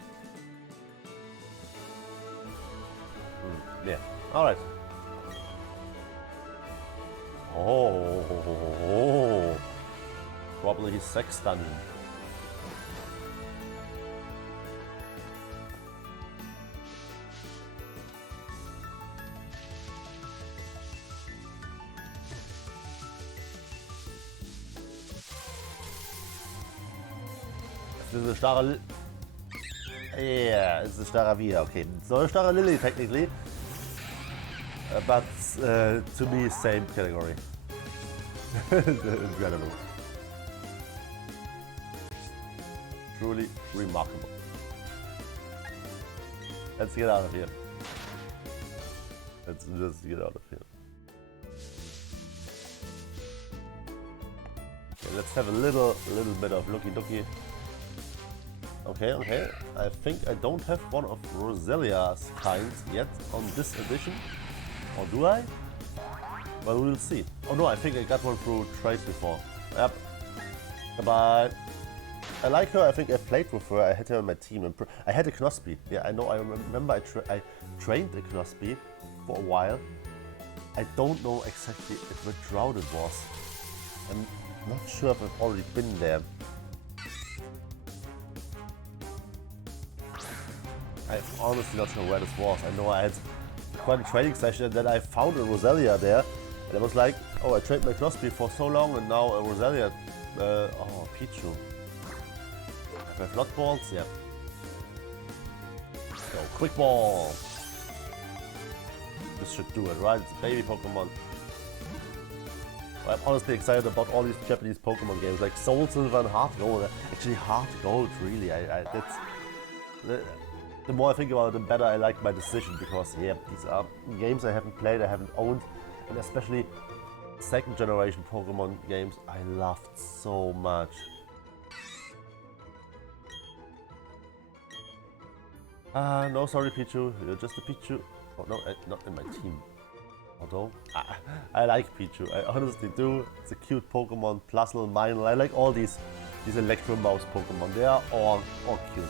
Yeah. All right. Oh, probably sex stunning. This is a Star. Yeah, it's a Staravia. Okay, it's not a Star Lily technically, but to me, same category. Incredible. Truly remarkable. Let's get out of here. Let's just get out of here. Okay, let's have a little bit of looky dooky. Okay. I think I don't have one of Roselia's kinds yet on this edition. Or do I? Well, we'll see. Oh no, I think I got one through trade before. Yep. Goodbye. I like her. I think I played with her. I had her on my team. I had a Knospi. Yeah, I know. I remember I trained a Knospi for a while. I don't know exactly which route it was. I'm not sure if I've already been there. I'm honestly not sure where this was. I know I had quite a training session and then I found a Roselia there. And I was like, oh, I trained my Knospi for so long and now a Roselia. Oh, Pichu. Have I Flood Balls? Yeah. So, Quick Ball. This should do it, right? It's a baby Pokemon. I'm honestly excited about all these Japanese Pokemon games, like Soul Silver and Heart Gold. Actually, Heart Gold, really. That's the more I think about it, the better I like my decision, because yeah, these are games I haven't played, I haven't owned, and especially second generation Pokemon games I loved so much. No, sorry Pichu, you're just a Pichu. Oh no, not in my team. Although, I like Pichu, I honestly do. It's a cute Pokemon, Plusle, Minel. I like all these Electro Mouse Pokemon. They are all cute.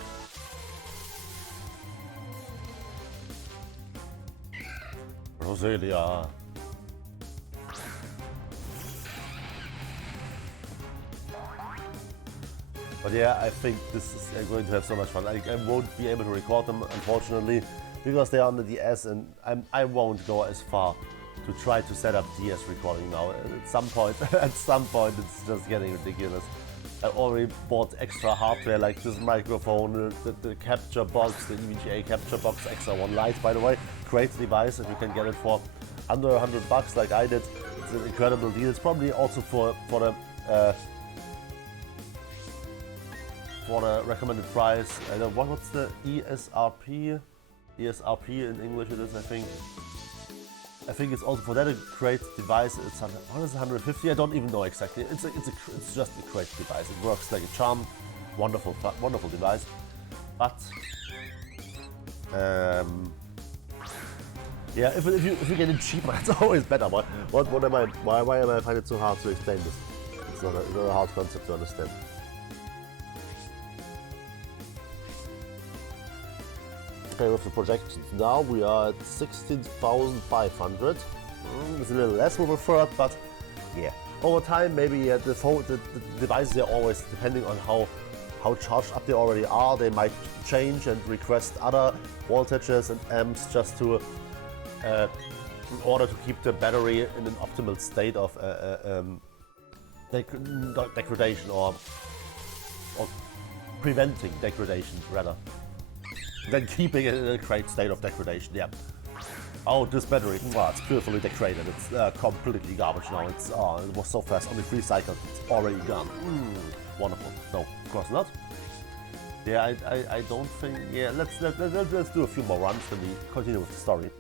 Roselia. But yeah, I think this is going to have so much fun. I won't be able to record them, unfortunately, because they are on the DS, and I won't go as far to try to set up DS recording now. At some point, it's just getting ridiculous. I already bought extra hardware like this microphone, the capture box, the EVGA capture box, Extra One Lite, by the way. Great device if you can get it for under $100 like I did. It's an incredible deal. It's probably also for the recommended price. I don't know what's the ESRP? ESRP in English it is, I think. I think it's also for that a great device. It's what is it, 150? I don't even know exactly. It's just a great device. It works like a charm. Wonderful device. But yeah, if you get it cheaper, it's always better. Why am I finding it so hard to explain this? It's not a hard concept to understand. Okay, with the projections now, we are at 16,500. It's a little less with a third, but yeah. Over time, maybe the devices are always, depending on how charged up they already are, they might change and request other voltages and amps just to, in order to keep the battery in an optimal state of degradation or preventing degradation rather. Than keeping it in a great state of degradation, yeah. Oh, this battery, wow, it's beautifully degraded. It's completely garbage now. It was so fast, only 3 cycles, it's already gone. Wonderful. No, of course not. Yeah, I don't think. Yeah, let's do a few more runs, then we continue with the story.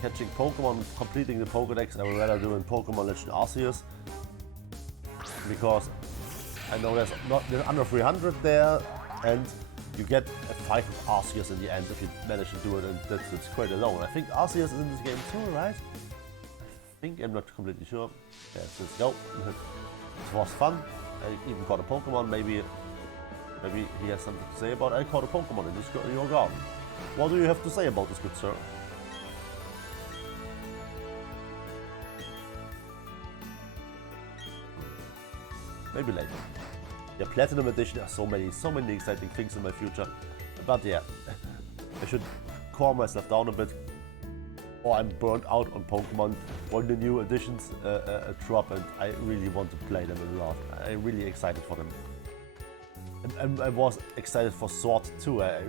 Catching Pokemon, completing the Pokédex, I would rather do in Pokemon Legend Arceus, because I know there's under 300 there, and you get a 5 of Arceus in the end if you manage to do it, and that's quite alone. I think Arceus is in this game too, right? I think, I'm not completely sure. Yeah, let's go. It was fun. I even caught a Pokemon. Maybe he has something to say about it. I caught a Pokemon in your garden. What do you have to say about this, good sir? Maybe later. Yeah, Platinum Edition, there are so many exciting things in my future. But yeah, I should calm myself down a bit. or I'm burnt out on Pokemon when the new editions drop, and I really want to play them a lot. I'm really excited for them. And I was excited for Sword too. I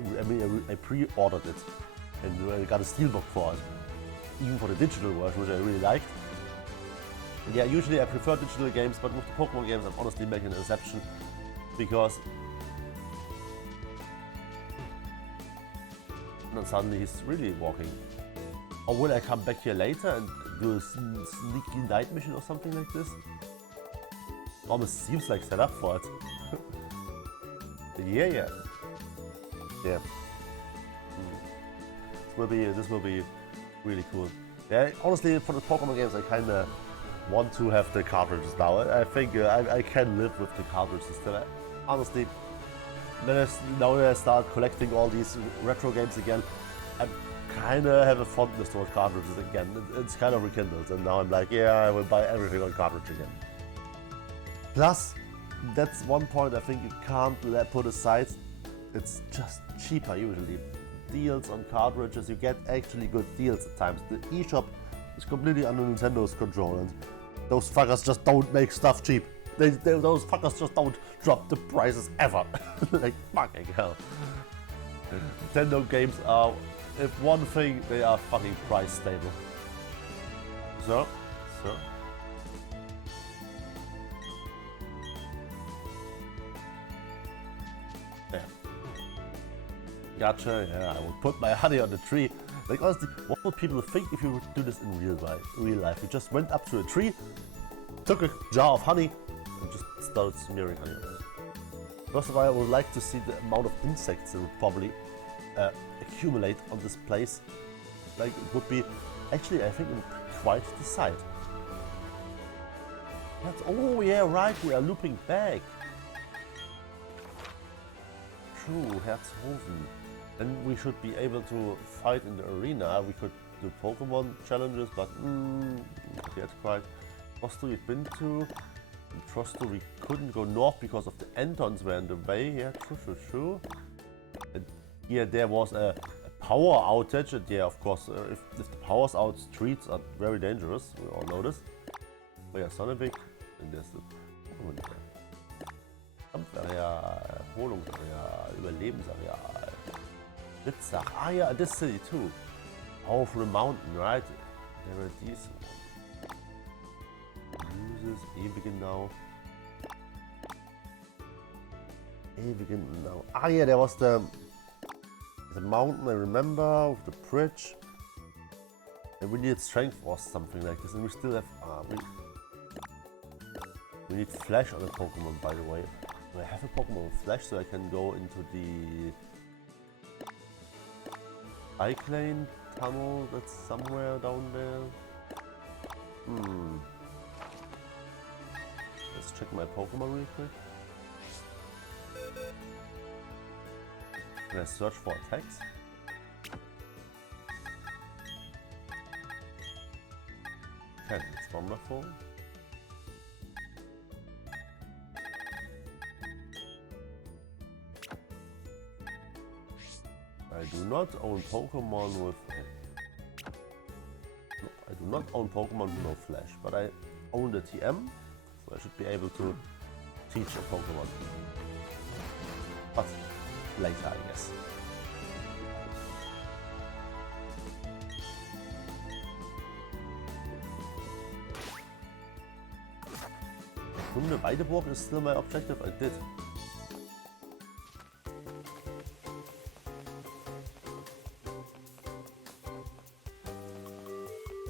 pre-ordered it and I got a steelbook for it, even for the digital version, which I really liked. And yeah, usually I prefer digital games, but with the Pokemon games I'm honestly making an exception because and then suddenly he's really walking. Or will I come back here later and do a sneaky night mission or something like this? It almost seems like set up for it. Yeah. This will be really cool. Yeah, honestly, for the Pokemon games, I kind of want to have the cartridges now. I think I can live with the cartridges still. Honestly, now that I start collecting all these retro games again, I kind of have a fondness toward cartridges again. It's kind of rekindled, and now I'm like, yeah, I will buy everything on cartridge again. Plus, that's one point I think you can't put aside. It's just cheaper usually. Deals on cartridges, you get actually good deals at times. The eShop is completely under Nintendo's control, and those fuckers just don't make stuff cheap. Those fuckers just don't drop the prices ever. Like fucking hell. Nintendo games are, if one thing, they are fucking price stable. So. Yeah. Gotcha, yeah, I will put my honey on the tree. Like honestly, what would people think if you would do this in real life? You just went up to a tree, took a jar of honey, and just started smearing honey on it. First of all, I would like to see the amount of insects that would probably accumulate on this place. Like it would be, actually I think it would be quite the sight. Oh yeah, right, we are looping back. True, Herzhofen. Then we should be able to fight in the arena. We could do Pokemon challenges, but not yet quite. Trosto we've been to. In Trosto we couldn't go north because of the Entons were in the way. Yeah, true. And here there was a power outage, and yeah, of course, if the power's out, streets are very dangerous. We all know this. Oh yeah, Sonnenweg, and there's the Pokemon there. Kampfareal, Erholungsareal, Überlebensareal. Blitzach, yeah, this city too. Powerful mountain, right? There are these uses Ewigenau. Yeah, there was the mountain I remember with the bridge. And we needed strength or something like this, and we still have we need flash on a Pokemon, by the way. I have a Pokemon with flash, so I can go into the Bike Lane tunnel that's somewhere down there. Let's check my Pokemon real quick. Can I search for attacks? Okay, it's wonderful. I do not own Pokemon with... No, I do not own Pokemon with no flash, but I own the TM, so I should be able to teach a Pokemon. But later, I guess. Kunde Weideburg is still my objective. I did.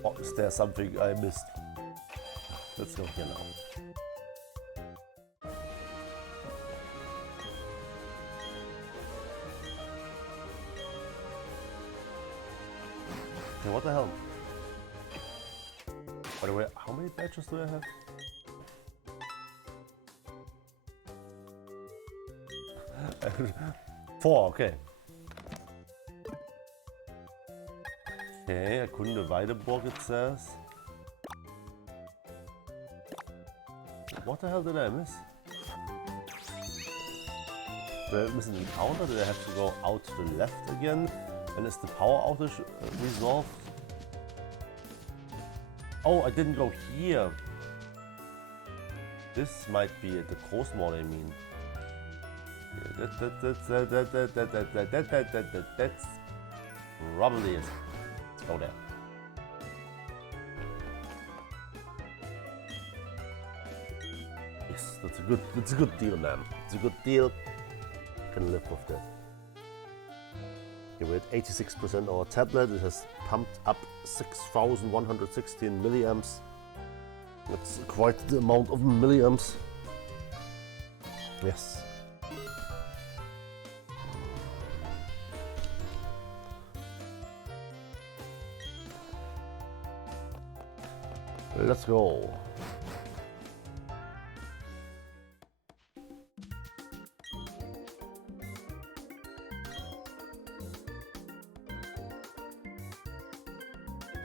Or is there something I missed? Let's go here now. Okay, what the hell? By the way, how many badges do I have? Four, okay. Okay, erkunde Weideburg, it says. What the hell did I miss? Did I miss an encounter? Did I have to go out to the left again? And is the power outage resolved? Oh, I didn't go here. This might be the Großmord, I mean. That's probably it. Let's go there. Yes, that's a good deal, man. It's a good deal. Can live with that. Okay, we're at 86% our tablet. It has pumped up 6,116 milliamps. That's quite the amount of milliamps. Yes. Let's go.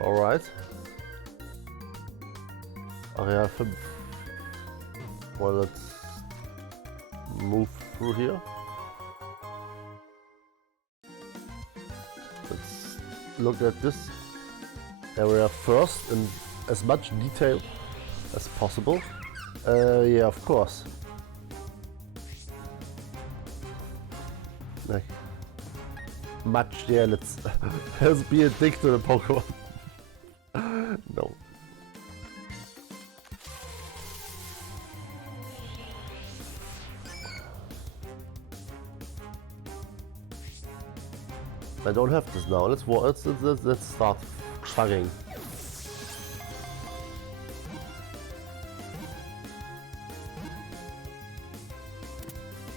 All right. Area 5. Well, let's move through here. Let's look at this area first in as much detail as possible. Yeah, of course. Like, much, yeah, let's be a dick to the Pokemon. No. I don't have this now. Let's start chugging.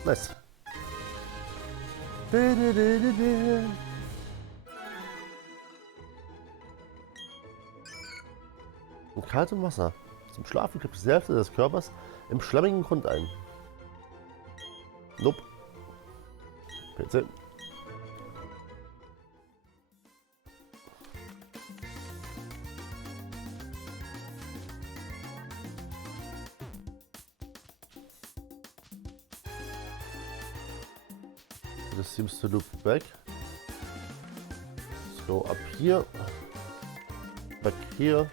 Nice. In kaltem Wasser. Zum Schlafen kippt die Hälfte des Körpers im schlammigen Grund ein. Nope. PC. This seems to loop back. Let's go up here. Back here.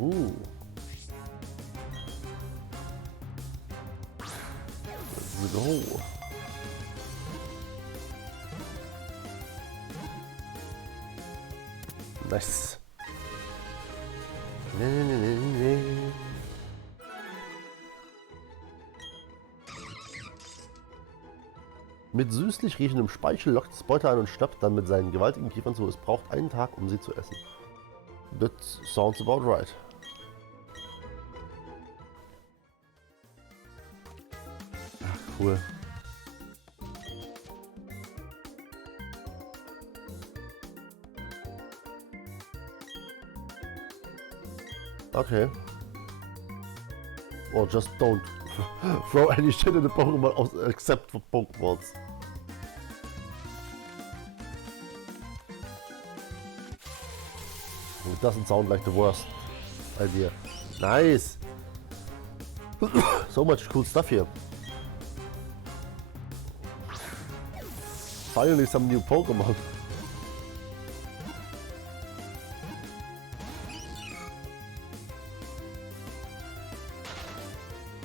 Ooh. Let's go. Nice. Mit süßlich riechendem Speichel lockt das Beute an und schnappt dann mit seinen gewaltigen Kiefern zu. Es braucht einen Tag, um sie zu essen. That sounds about right. Ach, cool. Okay. Or just don't throw any shit in the Pokemon except for Pokeballs. It doesn't sound like the worst idea. Nice! So much cool stuff here. Finally some new Pokemon.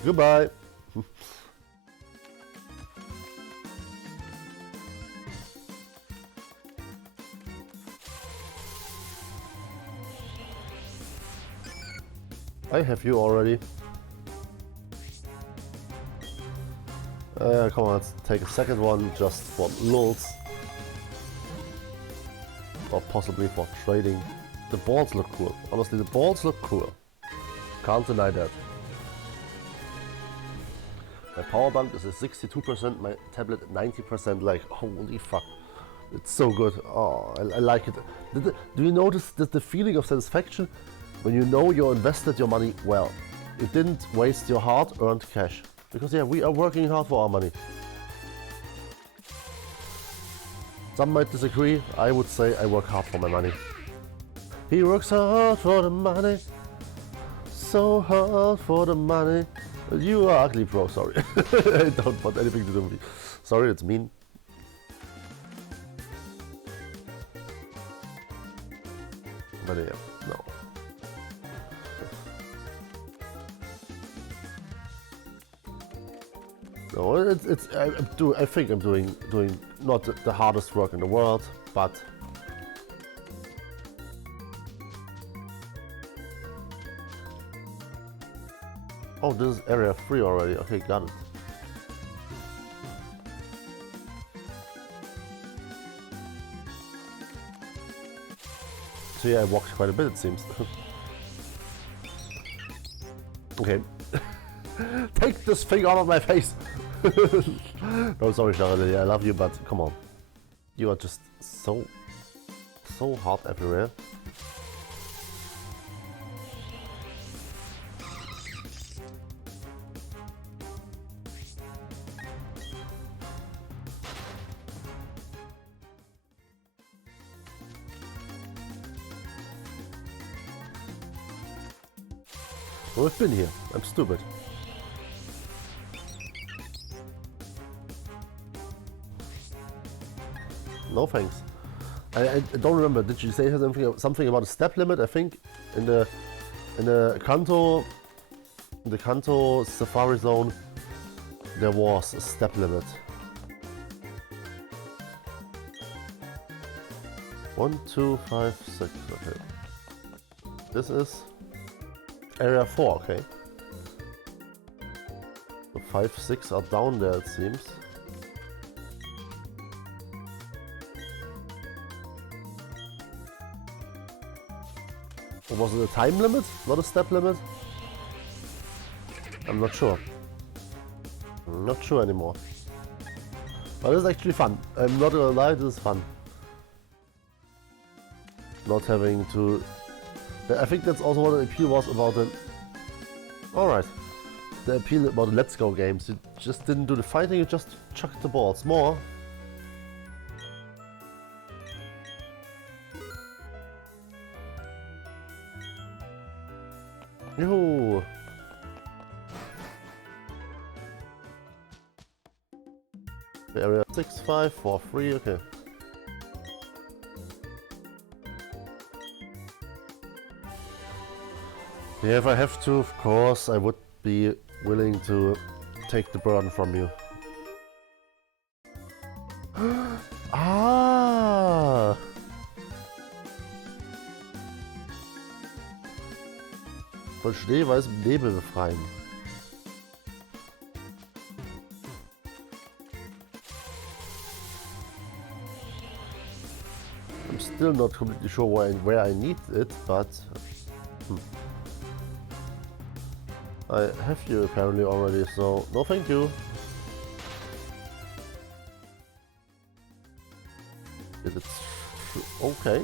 Goodbye. I have you already. Come on, let's take a second one just for lulz. Or possibly for trading. The balls look cool. Honestly, the balls look cool. Can't deny that. My power bank is at 62%, my tablet at 90%, like, holy fuck. It's so good. Oh, I like it. Do you notice the feeling of satisfaction when you know you invested your money well? You didn't waste your hard-earned cash. Because yeah, we are working hard for our money. Some might disagree. I would say I work hard for my money. He works hard for the money. So hard for the money. You are ugly, bro. Sorry. I don't want anything to do with you. Sorry, it's mean. But yeah, no. No, it's I think I'm doing not the hardest work in the world, but oh, this is area 3 already. Okay, got it. So yeah, I walked quite a bit, it seems. Okay. Take this thing out of my face! No, sorry, Charlotte, I love you, but come on. You are just so hot everywhere. Well, I've been here. I'm stupid. No thanks. I don't remember. Did you say something about a step limit? I think in the Kanto Safari Zone there was a step limit. 1, 2, 5, 6. Okay. This is area 4. Okay. So 5, 6 are down there, it seems. Or was it a time limit, not a step limit? I'm not sure. I'm not sure anymore. But it's actually fun. I'm not gonna lie, this is fun. Not having to... I think that's also what the appeal was about the... Alright. The appeal about the Let's Go games. You just didn't do the fighting, you just chucked the balls. More. Yoo-hoo! Area 6, 5, 4, 3, okay. Yeah, if I have to, of course, I would be willing to take the burden from you. Ah! Von schneeweißem Nebel befreien. I'm still not completely sure where I need it, but I have you apparently already, so no thank you. Is it okay?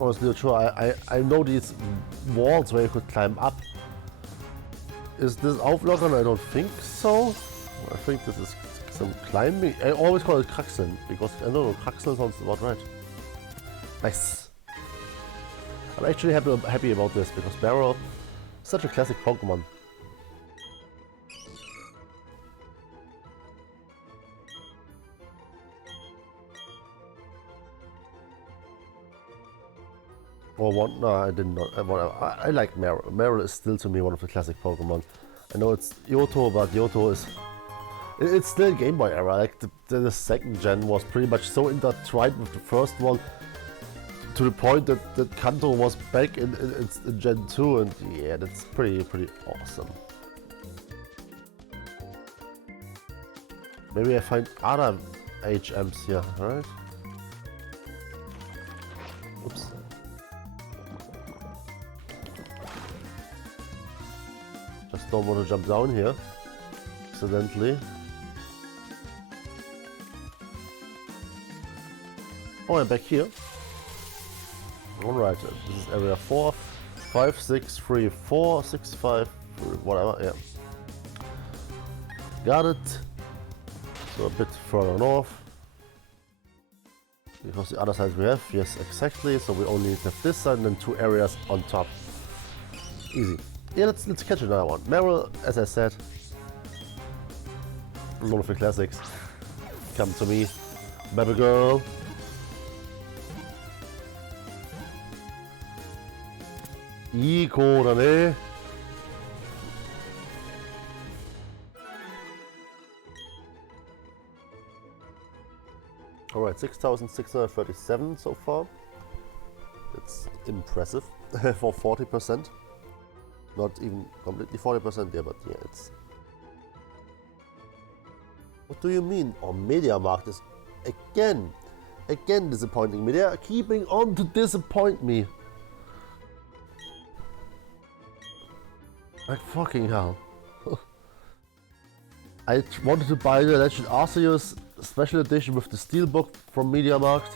Honestly, sure. I know these walls where you could climb up. Is this Auflockern? I don't think so. I think this is some climbing. I always call it Kraxeln because I don't know, Kraxeln sounds about right. Nice. I'm actually happy about this because Barrow is such a classic Pokemon. Or one? No, I didn't know. I like Marill. Marill is still to me one of the classic Pokemon. I know it's Yoto, but Yoto is... It's still Game Boy era. Like the second gen was pretty much so intertwined with the first one to the point that Kanto was back in Gen 2, and yeah, that's pretty awesome. Maybe I find other HMs here, right? Oops. Just don't want to jump down here accidentally. Oh, I'm back here. Alright, this is area 4, 5, 6, 3, 4, 6, 5, whatever, yeah. got it. So a bit further north. Because the other side we have, yes, exactly. So we only have this side and then 2 areas on top. Easy. Yeah, let's catch another one. Meryl, as I said, one of the classics. Come to me, baby girl. Iko da ne. Alright, 6,637 so far. It's impressive for 40%. Not even completely 40%, yeah, but yeah, it's... What do you mean? Oh, MediaMarkt is again disappointing me. They are keeping on to disappoint me. Like fucking hell. I wanted to buy the Legend Arceus special edition with the steelbook from MediaMarkt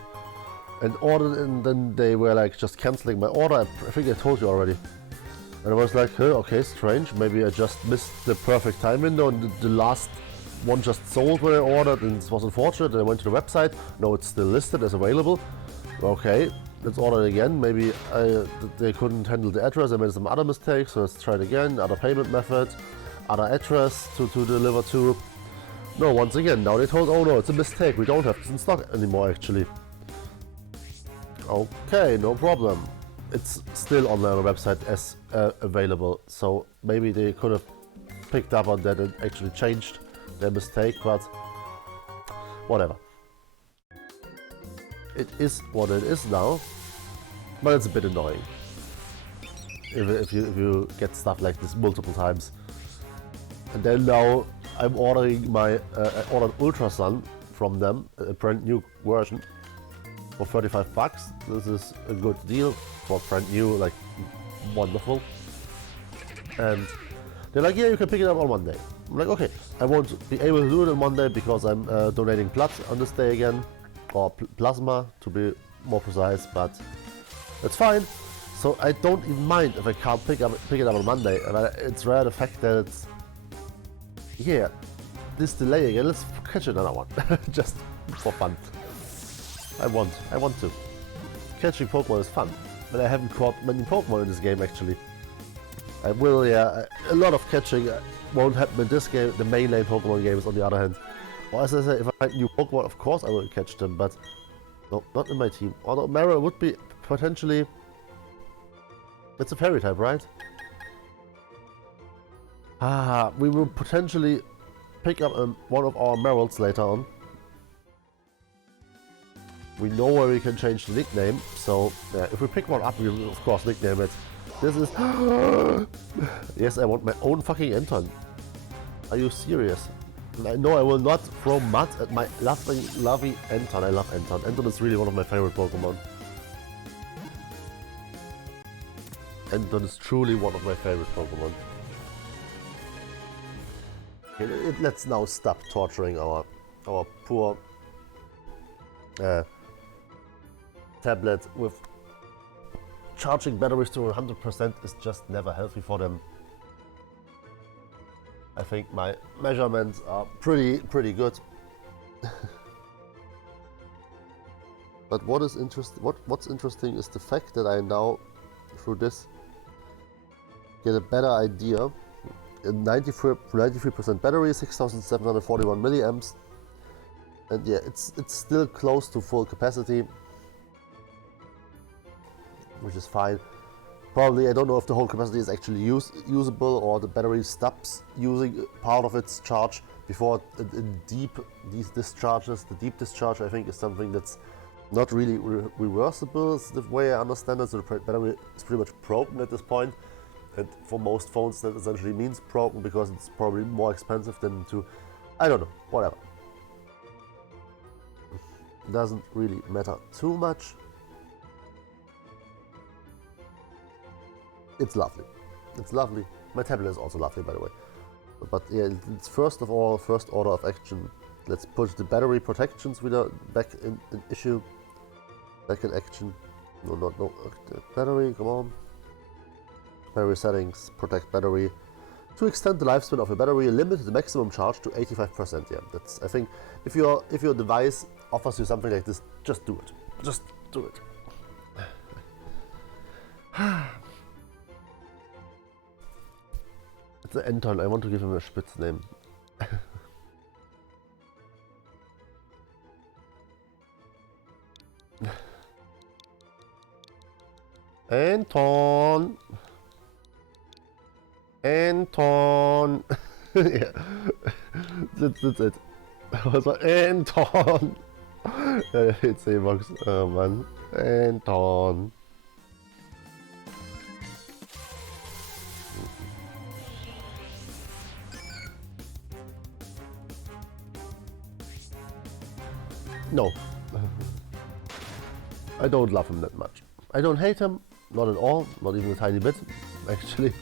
and ordered it, and then they were like just cancelling my order. I think I told you already. And I was like, huh, okay, strange. Maybe I just missed the perfect time window and the last one just sold when I ordered, and it was unfortunate. I went to the website. No, it's still listed as available. Okay, let's order it again. Maybe they couldn't handle the address. I made some other mistakes, so let's try it again. Other payment method, other address to deliver to. No, once again, now they told, oh no, it's a mistake. We don't have this in stock anymore, actually. Okay, no problem. It's still on their website as available, so maybe they could have picked up on that and actually changed their mistake, but whatever. It is what it is now, but it's a bit annoying if you get stuff like this multiple times. And then now I'm ordering my I ordered Ultra Sun from them, a brand new version for 35 bucks. This is a good deal for brand new, like wonderful. And they're like, yeah, you can pick it up on Monday. I'm like, okay, I won't be able to do it on Monday because I'm donating blood on this day again, or plasma to be more precise, but that's fine. So I don't even mind if I can't pick it up on Monday. And it's rare the fact that it's, yeah, this delay again. Let's catch another one, just for fun. I want to. Catching Pokemon is fun, but I haven't caught many Pokemon in this game actually. I will, yeah, a lot of catching won't happen in this game. The mainline Pokemon games, on the other hand. Or as I say, if I find new Pokemon, of course I will catch them, but no, not in my team. Although Meryl would be potentially... It's a fairy type, right? Ah, we will potentially pick up one of our Meryls later on. We know where we can change the nickname, so yeah, if we pick one up, we will of course nickname it. This is... Yes, I want my own fucking Anton. Are you serious? No, I will not throw mud at my lovely Anton. I love Anton. Anton is really one of my favorite Pokemon. Anton is truly one of my favorite Pokemon. Okay, let's now stop torturing our poor tablet with charging batteries to 100% is just never healthy for them. I think my measurements are pretty good. But what's interesting is the fact that I now, through this, get a better idea. A 93% battery, 6,741 milliamps, and yeah, it's still close to full capacity, which is fine. Probably, I don't know if the whole capacity is actually usable or the battery stops using part of its charge before these discharges. The deep discharge, I think, is something that's not really reversible, is the way I understand it. So the battery is pretty much broken at this point. And for most phones that essentially means broken because it's probably more expensive than to, I don't know, whatever. It doesn't really matter too much. It's lovely. It's lovely. My tablet is also lovely, by the way. But yeah, it's first of all, first order of action. Let's put the battery protections back in issue. Back in action. No. Battery, come on. Battery settings, protect battery. To extend the lifespan of your battery, limit the maximum charge to 85%. Yeah, that's. I think if your device offers you something like this, just do it. Just do it. It's an Anton. I want to give him a spitz name. Anton. Anton. Yeah, that's it. Also Anton. It's a box. Oh man, Anton. No, I don't love him that much. I don't hate him, not at all, not even a tiny bit, actually.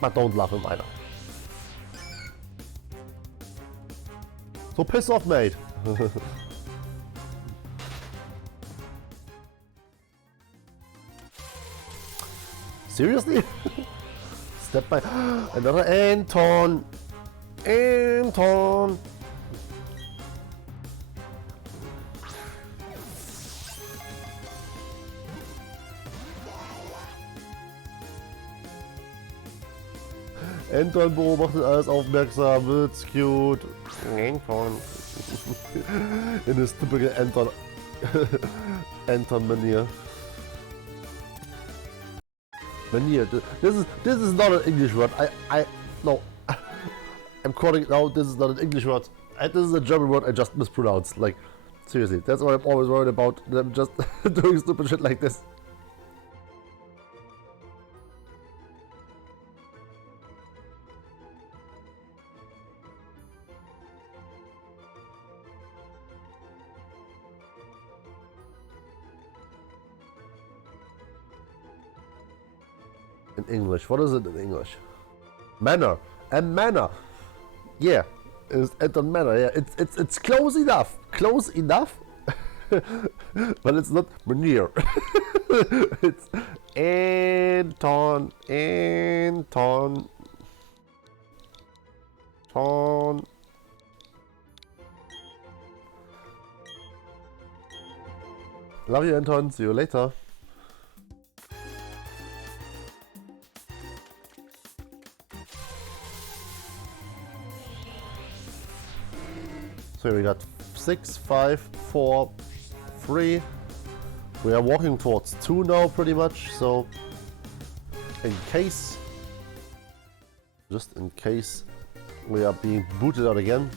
But don't love him either. So piss off, mate. Seriously? Step by another Anton. Anton. Anton beobachtet alles aufmerksam, it's cute. Anton. In his typical Anton Anton manier. Manier. This is not an English word. No. I'm calling it now. This is not an English word. This is a German word I just mispronounced. Like, seriously, that's what I'm always worried about. Them just doing stupid shit like this. In English, what is it in English? Manor. And manor. Yeah, it's Anton Manor. Yeah, it's close enough. Close enough. But it's not Manir. It's Anton. Anton. Ton. Love you, Anton. See you later. So we got 6, 5, 4, 3. We are walking towards 2 now pretty much, so in case, just in case we are being booted out again,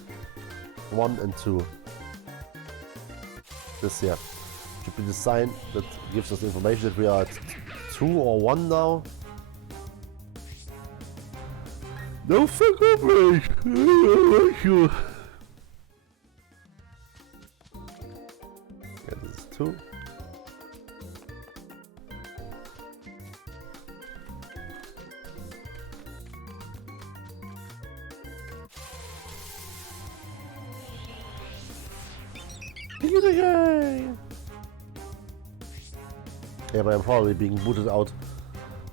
1 and 2. This here should be the sign that gives us information that we are at 2 or 1 now. No, fuck off, me! Thank you. Yeah, this is 2. Yeah, but I'm probably being booted out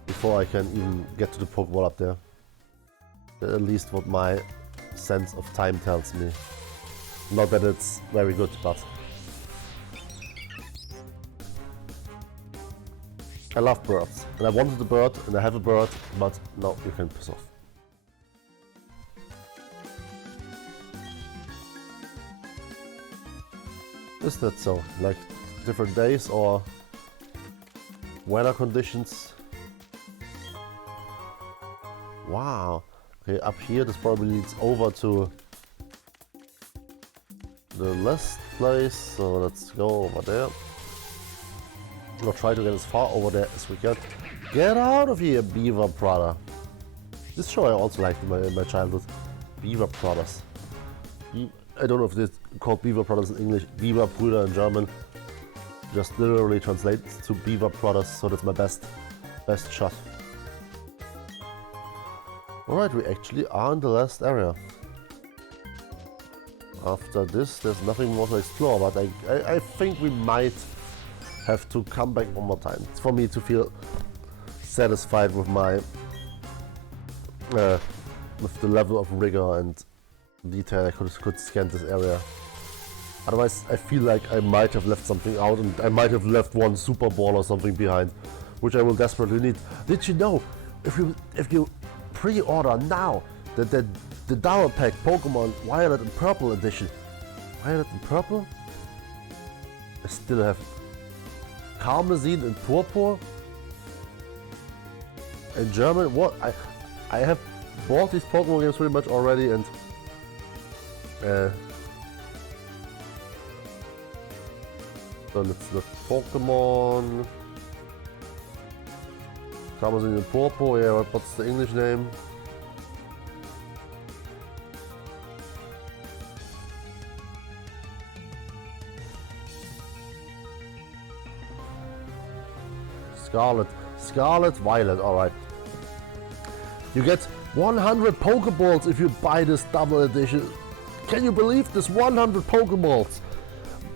before I can even get to the Pokeball up there. At least what my sense of time tells me. Not that it's very good, but I love birds. And I wanted a bird, and I have a bird, but no, you can piss off. Is that so? Like different days or weather conditions? Wow. Okay, up here this probably leads over to the last place, so let's go over there. We'll try to get as far over there as we can. Get out of here, Beaver brother. This show I also liked in my childhood. Beaver Brothers. I don't know if it's called Beaver Brothers in English. Beaver Brüder in German. Just literally translates to Beaver Brothers, so that's my best shot. Alright, we actually are in the last area. After this, there's nothing more to explore, but I think we might have to come back one more time for me to feel satisfied with my with the level of rigor and detail I could scan this area. Otherwise, I feel like I might have left something out, and I might have left one Super Ball or something behind, which I will desperately need. Did you know, if you pre-order now the Dower Pack Pokemon Violet and Purple edition, Violet and Purple, I still have Karmesin and Purpur in German. What I have bought these Pokemon games pretty much already, and so let's look. Pokemon Karmesin and Purpur. Yeah, what's the English name? Scarlet Violet, alright. You get 100 Pokeballs if you buy this double edition. Can you believe this? 100 Pokeballs?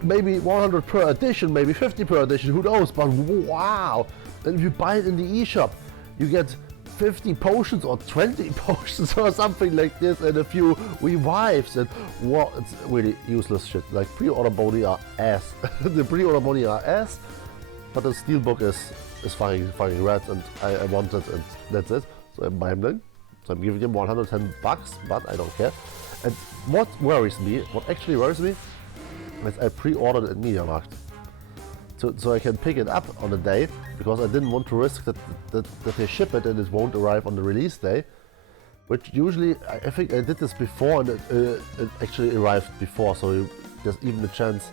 Maybe 100 per edition, maybe 50 per edition, who knows, but wow! And if you buy it in the eShop, you get 50 potions or 20 potions or something like this, and a few revives, and what? It's really useless shit. Like, pre-order money are ass. The pre-order money are ass, but the steelbook is fucking red, and I want it, and that's it. So I'm buying them. So I'm giving them 110 bucks, but I don't care. And what worries me, what actually worries me, is I pre-ordered it at MediaMarkt. So I can pick it up on the day, because I didn't want to risk that they ship it and it won't arrive on the release day. Which usually, I think I did this before, and it actually arrived before, so there's even a chance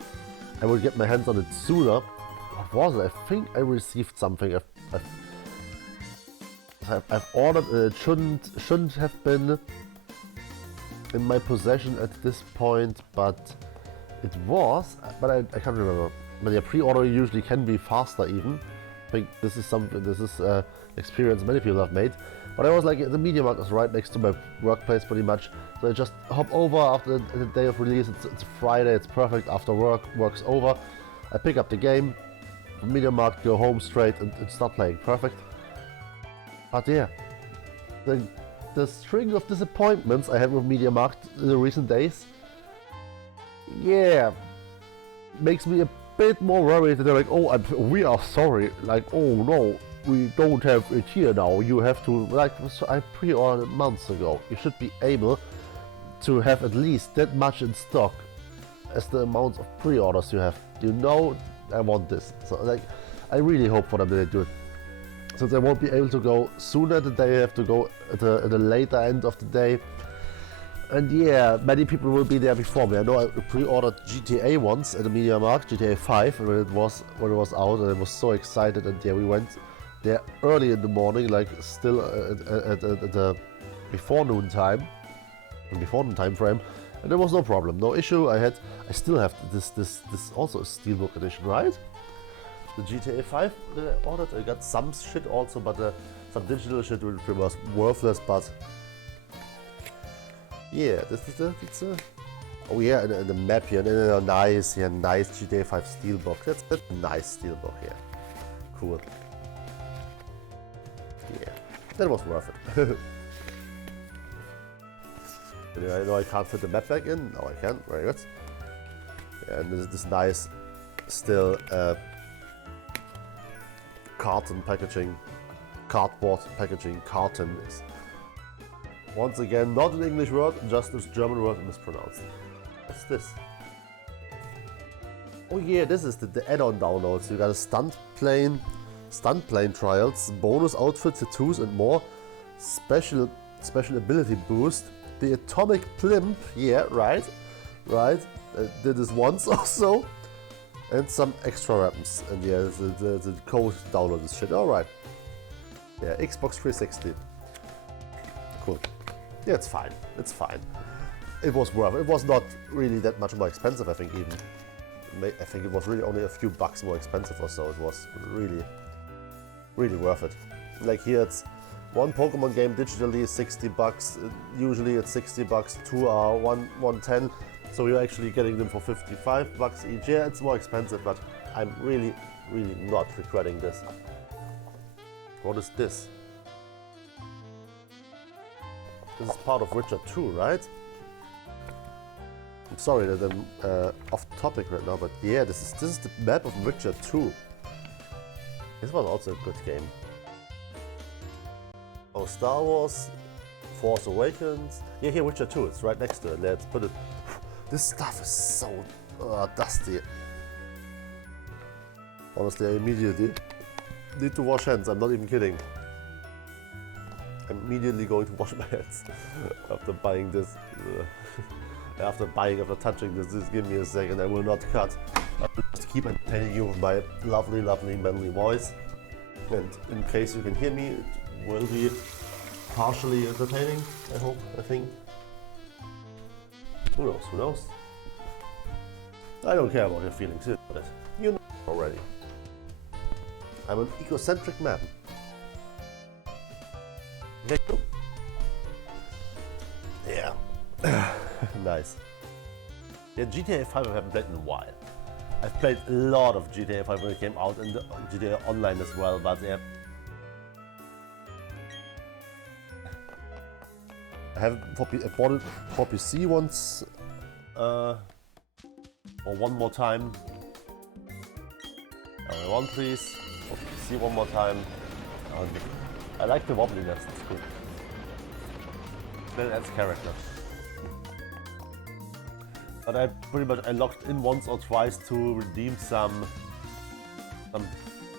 I will get my hands on it sooner. What was it? I think I received something. I've ordered. It shouldn't have been in my possession at this point, but it was. But I can't remember. But yeah, pre-order usually can be faster even. I think this is something. This is experience many people have made. But I was like, the MediaMarkt is right next to my workplace pretty much, so I just hop over after the day of release. It's Friday. It's perfect after work's over. I pick up the game. MediaMarkt, go home straight and start playing. Perfect. But yeah, the string of disappointments I had with MediaMarkt in the recent days, yeah, makes me a bit more worried that they're like, oh, we are sorry, like, oh no, we don't have it here now, you have to, like, so I pre-ordered months ago. You should be able to have at least that much in stock as the amount of pre-orders you have. You know, I want this. So like, I really hope for them that they do it. Since I won't be able to go sooner the day, I have to go at the later end of the day. And yeah, many people will be there before me. I know I pre-ordered GTA once at the MediaMarkt, GTA 5, when it was out, and I was so excited. And yeah, we went there early in the morning, like still at the before noon time frame. And there was no problem, no issue. I still have this also a Steelbook edition, right? The GTA 5 that I ordered. I got some shit also, but some digital shit which was worthless. But yeah, it's a oh yeah, and the map here, and a nice GTA 5 Steelbook. That's a nice Steelbook here. Cool. Yeah, that was worth it. I know I can't fit the map back in. No, I can. Very good. Yeah, and this nice, still cardboard packaging. Carton is once again not an English word, just this German word mispronounced. What's this? Oh yeah, this is the add-on downloads. You got a stunt plane trials, bonus outfits, tattoos, and more. Special ability boost. The Atomic Plimp, yeah, right. Did this once or so. And some extra weapons. And yeah, the code to download this shit. Alright. Yeah, Xbox 360. Cool. Yeah, it's fine. It was worth it. It was not really that much more expensive, I think, even. I think it was really only a few bucks more expensive or so. It was really, really worth it. Like here it's one Pokemon game digitally is 60 bucks, usually it's 60 bucks, two are 110, so you're actually getting them for 55 bucks each. Yeah, it's more expensive, but I'm really, really not regretting this. What is this? This is part of Witcher 2, right? I'm sorry that I'm off topic right now, but yeah, this is the map of Witcher 2. This was also a good game. Oh, Star Wars, Force Awakens. Yeah, here Witcher 2, it's right next to it. Let's put it. This stuff is so dusty. Honestly, I immediately need to wash hands. I'm not even kidding. I'm immediately going to wash my hands after buying this. After touching this, just give me a second. I will not cut. I will just keep entertaining you with my lovely, lovely, manly voice. And in case you can hear me, it will be partially entertaining. I hope. I think. Who knows? Who knows? I don't care about your feelings. You know already. I'm an egocentric man. Okay, cool. Yeah. Nice. Yeah, GTA 5 I haven't played in a while. I've played a lot of GTA 5 when it came out and GTA Online as well, but yeah. I bought it for PC once, or one more time. One please, for PC one more time. I like the wobbliness, it's cool. Then it adds character. But I pretty much logged in once or twice to redeem some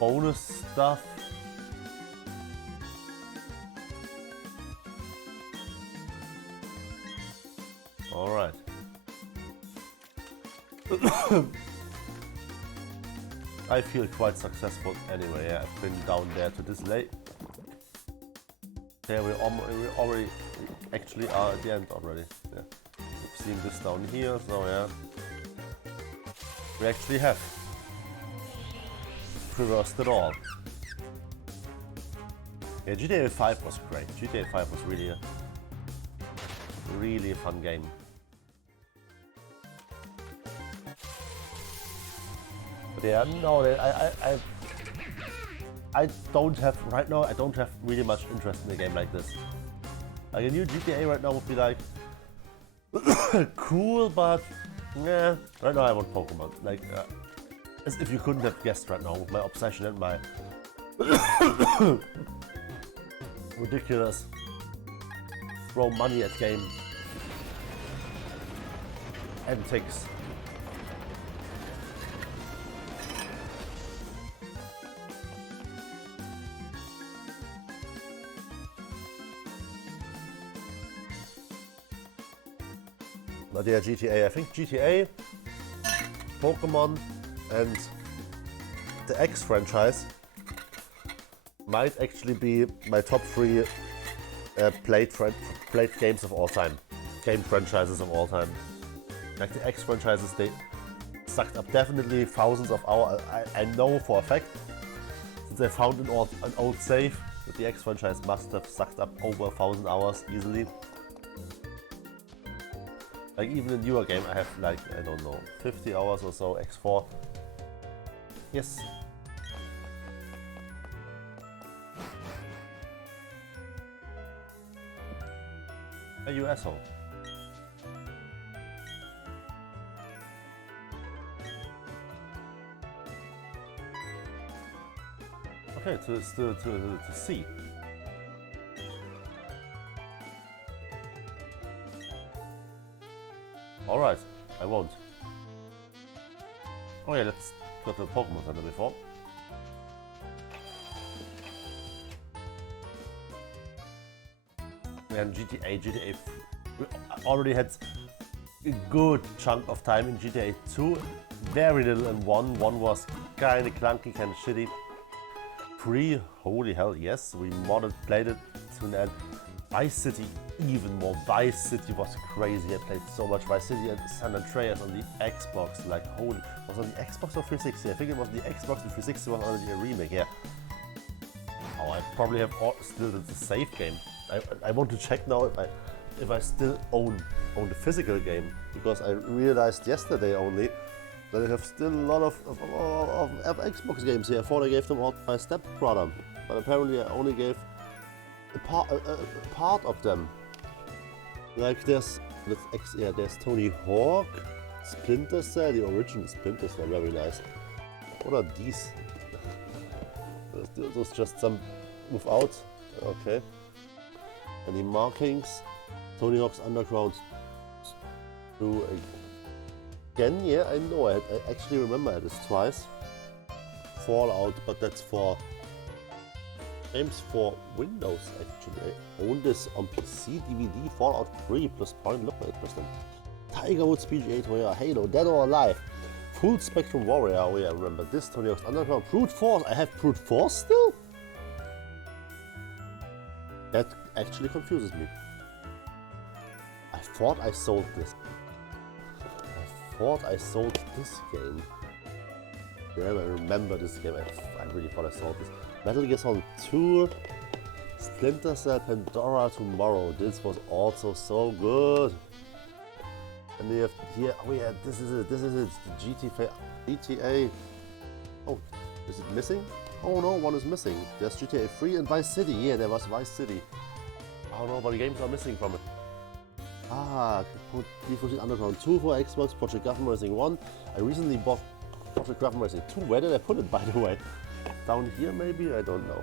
bonus stuff. Alright. I feel quite successful anyway. Yeah, I've been down there to this late. Yeah, we already actually are at the end already. Yeah. We've seen this down here, so yeah. We actually have traversed it all. Yeah, GTA 5 was great. GTA 5 was really a fun game. But yeah, no, I don't have right now. I don't have really much interest in a game like this. Like a new GTA right now would be like cool, but yeah. Right now I want Pokemon. Like as if you couldn't have guessed right now with my obsession and my ridiculous throw money at game antics. But yeah, GTA. I think GTA, Pokemon, and the X franchise might actually be my top 3 played games of all time, game franchises of all time. Like the X franchises, they sucked up definitely thousands of hours. I know for a fact, since I found an old save, that the X franchise must have sucked up over 1,000 hours easily. Like even a newer game, I have like, I don't know, 50 hours or so, X4. Yes. Hey, you asshole. Okay, to see. Alright, I won't. Oh yeah, let's go to the Pokemon Center before. And GTA, we already had a good chunk of time in GTA 2, very little in 1. 1 was kinda clunky, kinda shitty. 3, holy hell, yes, we played it to an end. Vice City, even more. Vice City was crazy. I played so much Vice City and San Andreas on the Xbox. Like, holy, was on the Xbox or 360? I think it was the Xbox, and 360 was already a remake, yeah. Oh, I probably have still the save game. I want to check now if I still own the physical game, because I realized yesterday only that I have still a lot of Xbox games here. I thought I gave them all to my stepbrother, but apparently I only gave a part of them. Like there's Tony Hawk, Splinter Cell, the original Splinter Cell, very nice. What are these? Those just some without. Okay. Any markings? Tony Hawk's Underground 2 again. Yeah, I know. I actually remember I had this twice. Fallout, but that's for games for Windows actually. I own this on PC, DVD, Fallout 3 plus 0.8%. Tiger Woods PGA Tour, Halo, Dead or Alive, Full Spectrum Warrior. Oh yeah, I remember this. Tony Hawk's Underground, Brute Force. I have Brute Force still? That actually confuses me. I thought I sold this. I thought I sold this game. Damn, I remember this game. I really thought I sold this. Metal Gear Solid 2, Splinter Cell, Pandora Tomorrow. This was also so good. And we have here, oh yeah, this is it. The GTA. Oh, is it missing? Oh no, one is missing. There's GTA 3 and Vice City. Yeah, there was Vice City. Oh no, but the games are missing from it. Ah, Need for Speed Underground 2 for Xbox, Project Gotham Racing 1. I recently bought Project Gotham Racing 2. Where did I put it, by the way? Down here maybe? I don't know.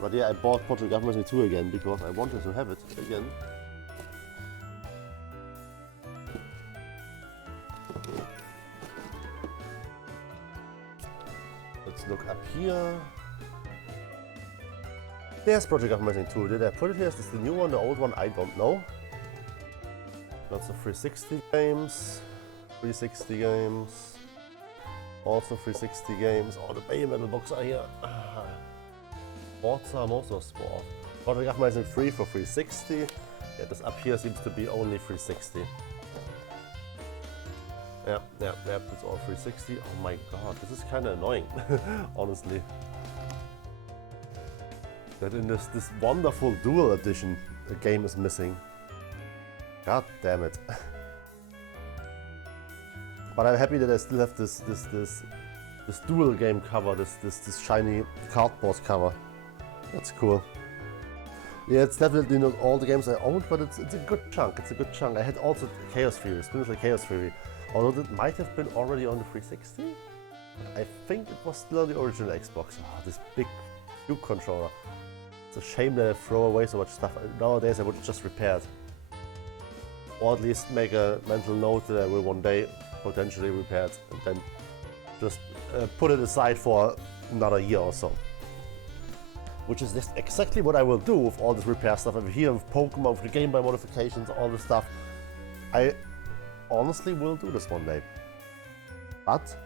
But yeah, I bought Project Gotham Racing 2 again because I wanted to have it again. Let's look up here. There's Project Gotham Racing 2. Did I put it here? Is this the new one, the old one? I don't know. Lots of 360 games. 360 games. Also 360 games. Oh, the Bayonetta books are here. Forza Motorsport. Project Gotham Racing 3 for 360. Yeah, this up here seems to be only 360. Yep, it's all 360. Oh my god, this is kind of annoying, honestly. That in this wonderful dual edition, a game is missing. God damn it. But I'm happy that I still have this dual game cover, this shiny cardboard cover. That's cool. Yeah, it's definitely not all the games I owned, but it's a good chunk. It's a good chunk. I had also Chaos Theory, Splinter Cell Chaos Theory. Although it might have been already on the 360. I think it was still on the original Xbox. Oh, this big Cube controller. It's a shame that I throw away so much stuff. Nowadays I would just repair it. Or at least make a mental note that I will one day potentially repair it and then just put it aside for another year or so. Which is just exactly what I will do with all this repair stuff over here, with Pokemon, with the Game Boy modifications, all this stuff. I honestly will do this one day. But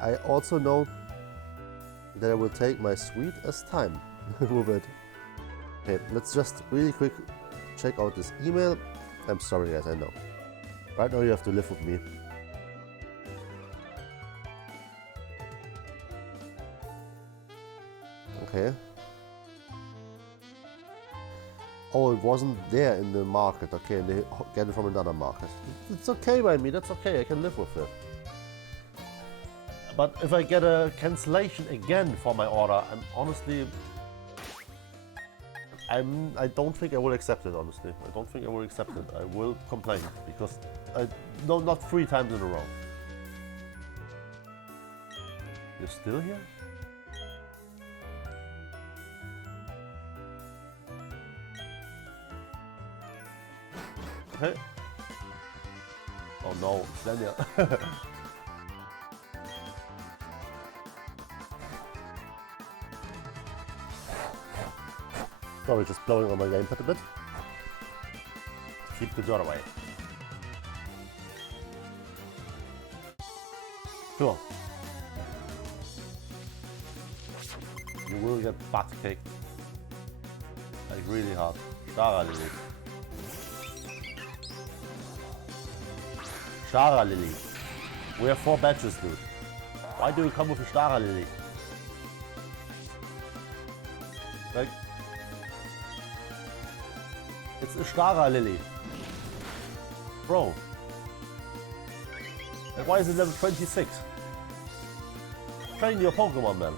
I also know that I will take my sweetest time with it. Okay, let's just really quick check out this email. I'm sorry guys, I know. Right now you have to live with me. Okay. Oh, it wasn't there in the market. Okay, and they get it from another market. It's okay by me, that's okay, I can live with it. But if I get a cancellation again for my order, I'm honestly... I don't think I will accept it, honestly. I don't think I will accept it. I will complain, because no, not 3 times in a row. You're still here? Okay. Oh no, Slenia. Sorry, just blowing on my gamepad a bit. Keep the dirt away. Sure. You will get butt kicked. Like really hard. Shara Lily. Shara Lily. We have 4 badges, dude. Why do you come with a Shara Lily? Like, it's a Shara Lily. Bro. And why is it level 26? Train your Pokemon, man.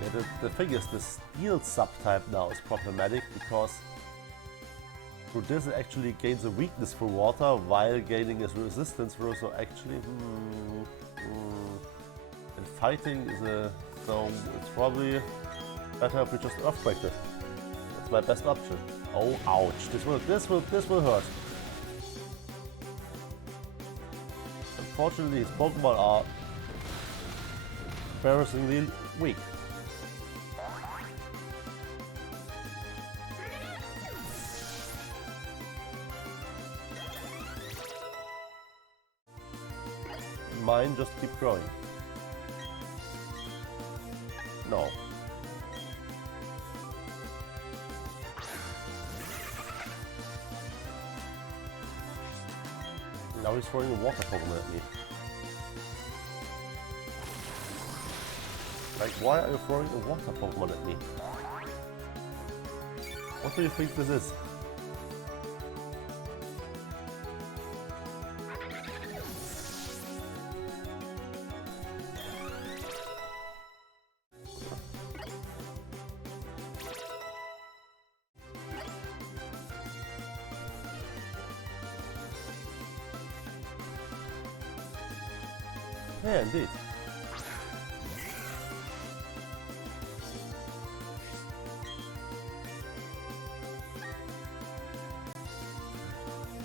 Yeah, the thing is, the steel subtype now is problematic because through this it actually gains a weakness for water while gaining its resistance for so actually and fighting is a so it's probably better if we just earthquake it. That's my best option. Oh ouch. This will hurt. Unfortunately his Pokemon are embarrassingly weak. Mine just keep growing. No. Now he's throwing a water Pokemon at me. Like, why are you throwing a water Pokemon at me? What do you think this is? Yeah, indeed.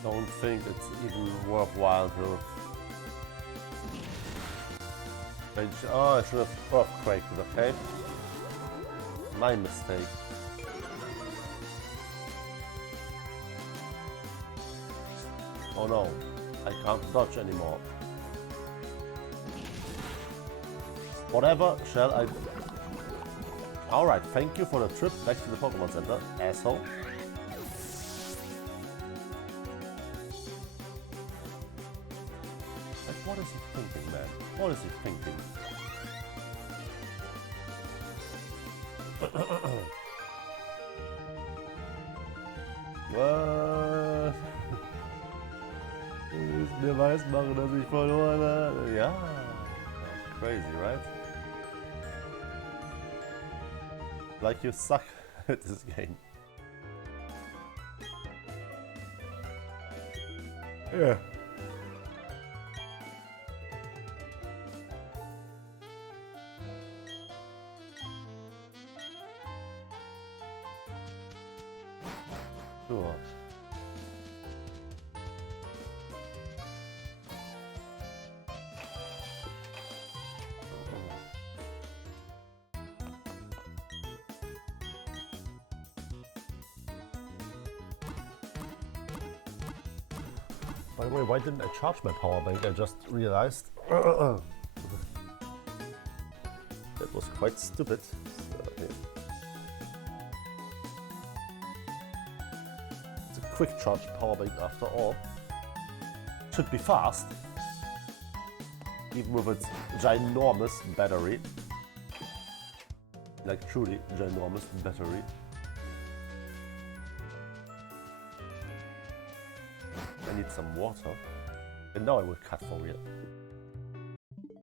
Don't think it's even worthwhile to change. Oh, I should have earthquaked it, okay? My mistake. Oh no, I can't dodge anymore. Whatever shall I do? Alright, thank you for the trip back to the Pokemon Center, asshole. Like, what is he thinking, man? What is he thinking? Was? Du willst mir weismachen, dass ich verloren habe? Ja. Crazy, right? Like you suck at this game. Yeah. Sure. By the way, why didn't I charge my power bank? I just realized. That was quite stupid. So, yeah. It's a quick charge power bank after all. Should be fast. Even with its ginormous battery. Like truly ginormous battery. I need some water. And now I will cut for real.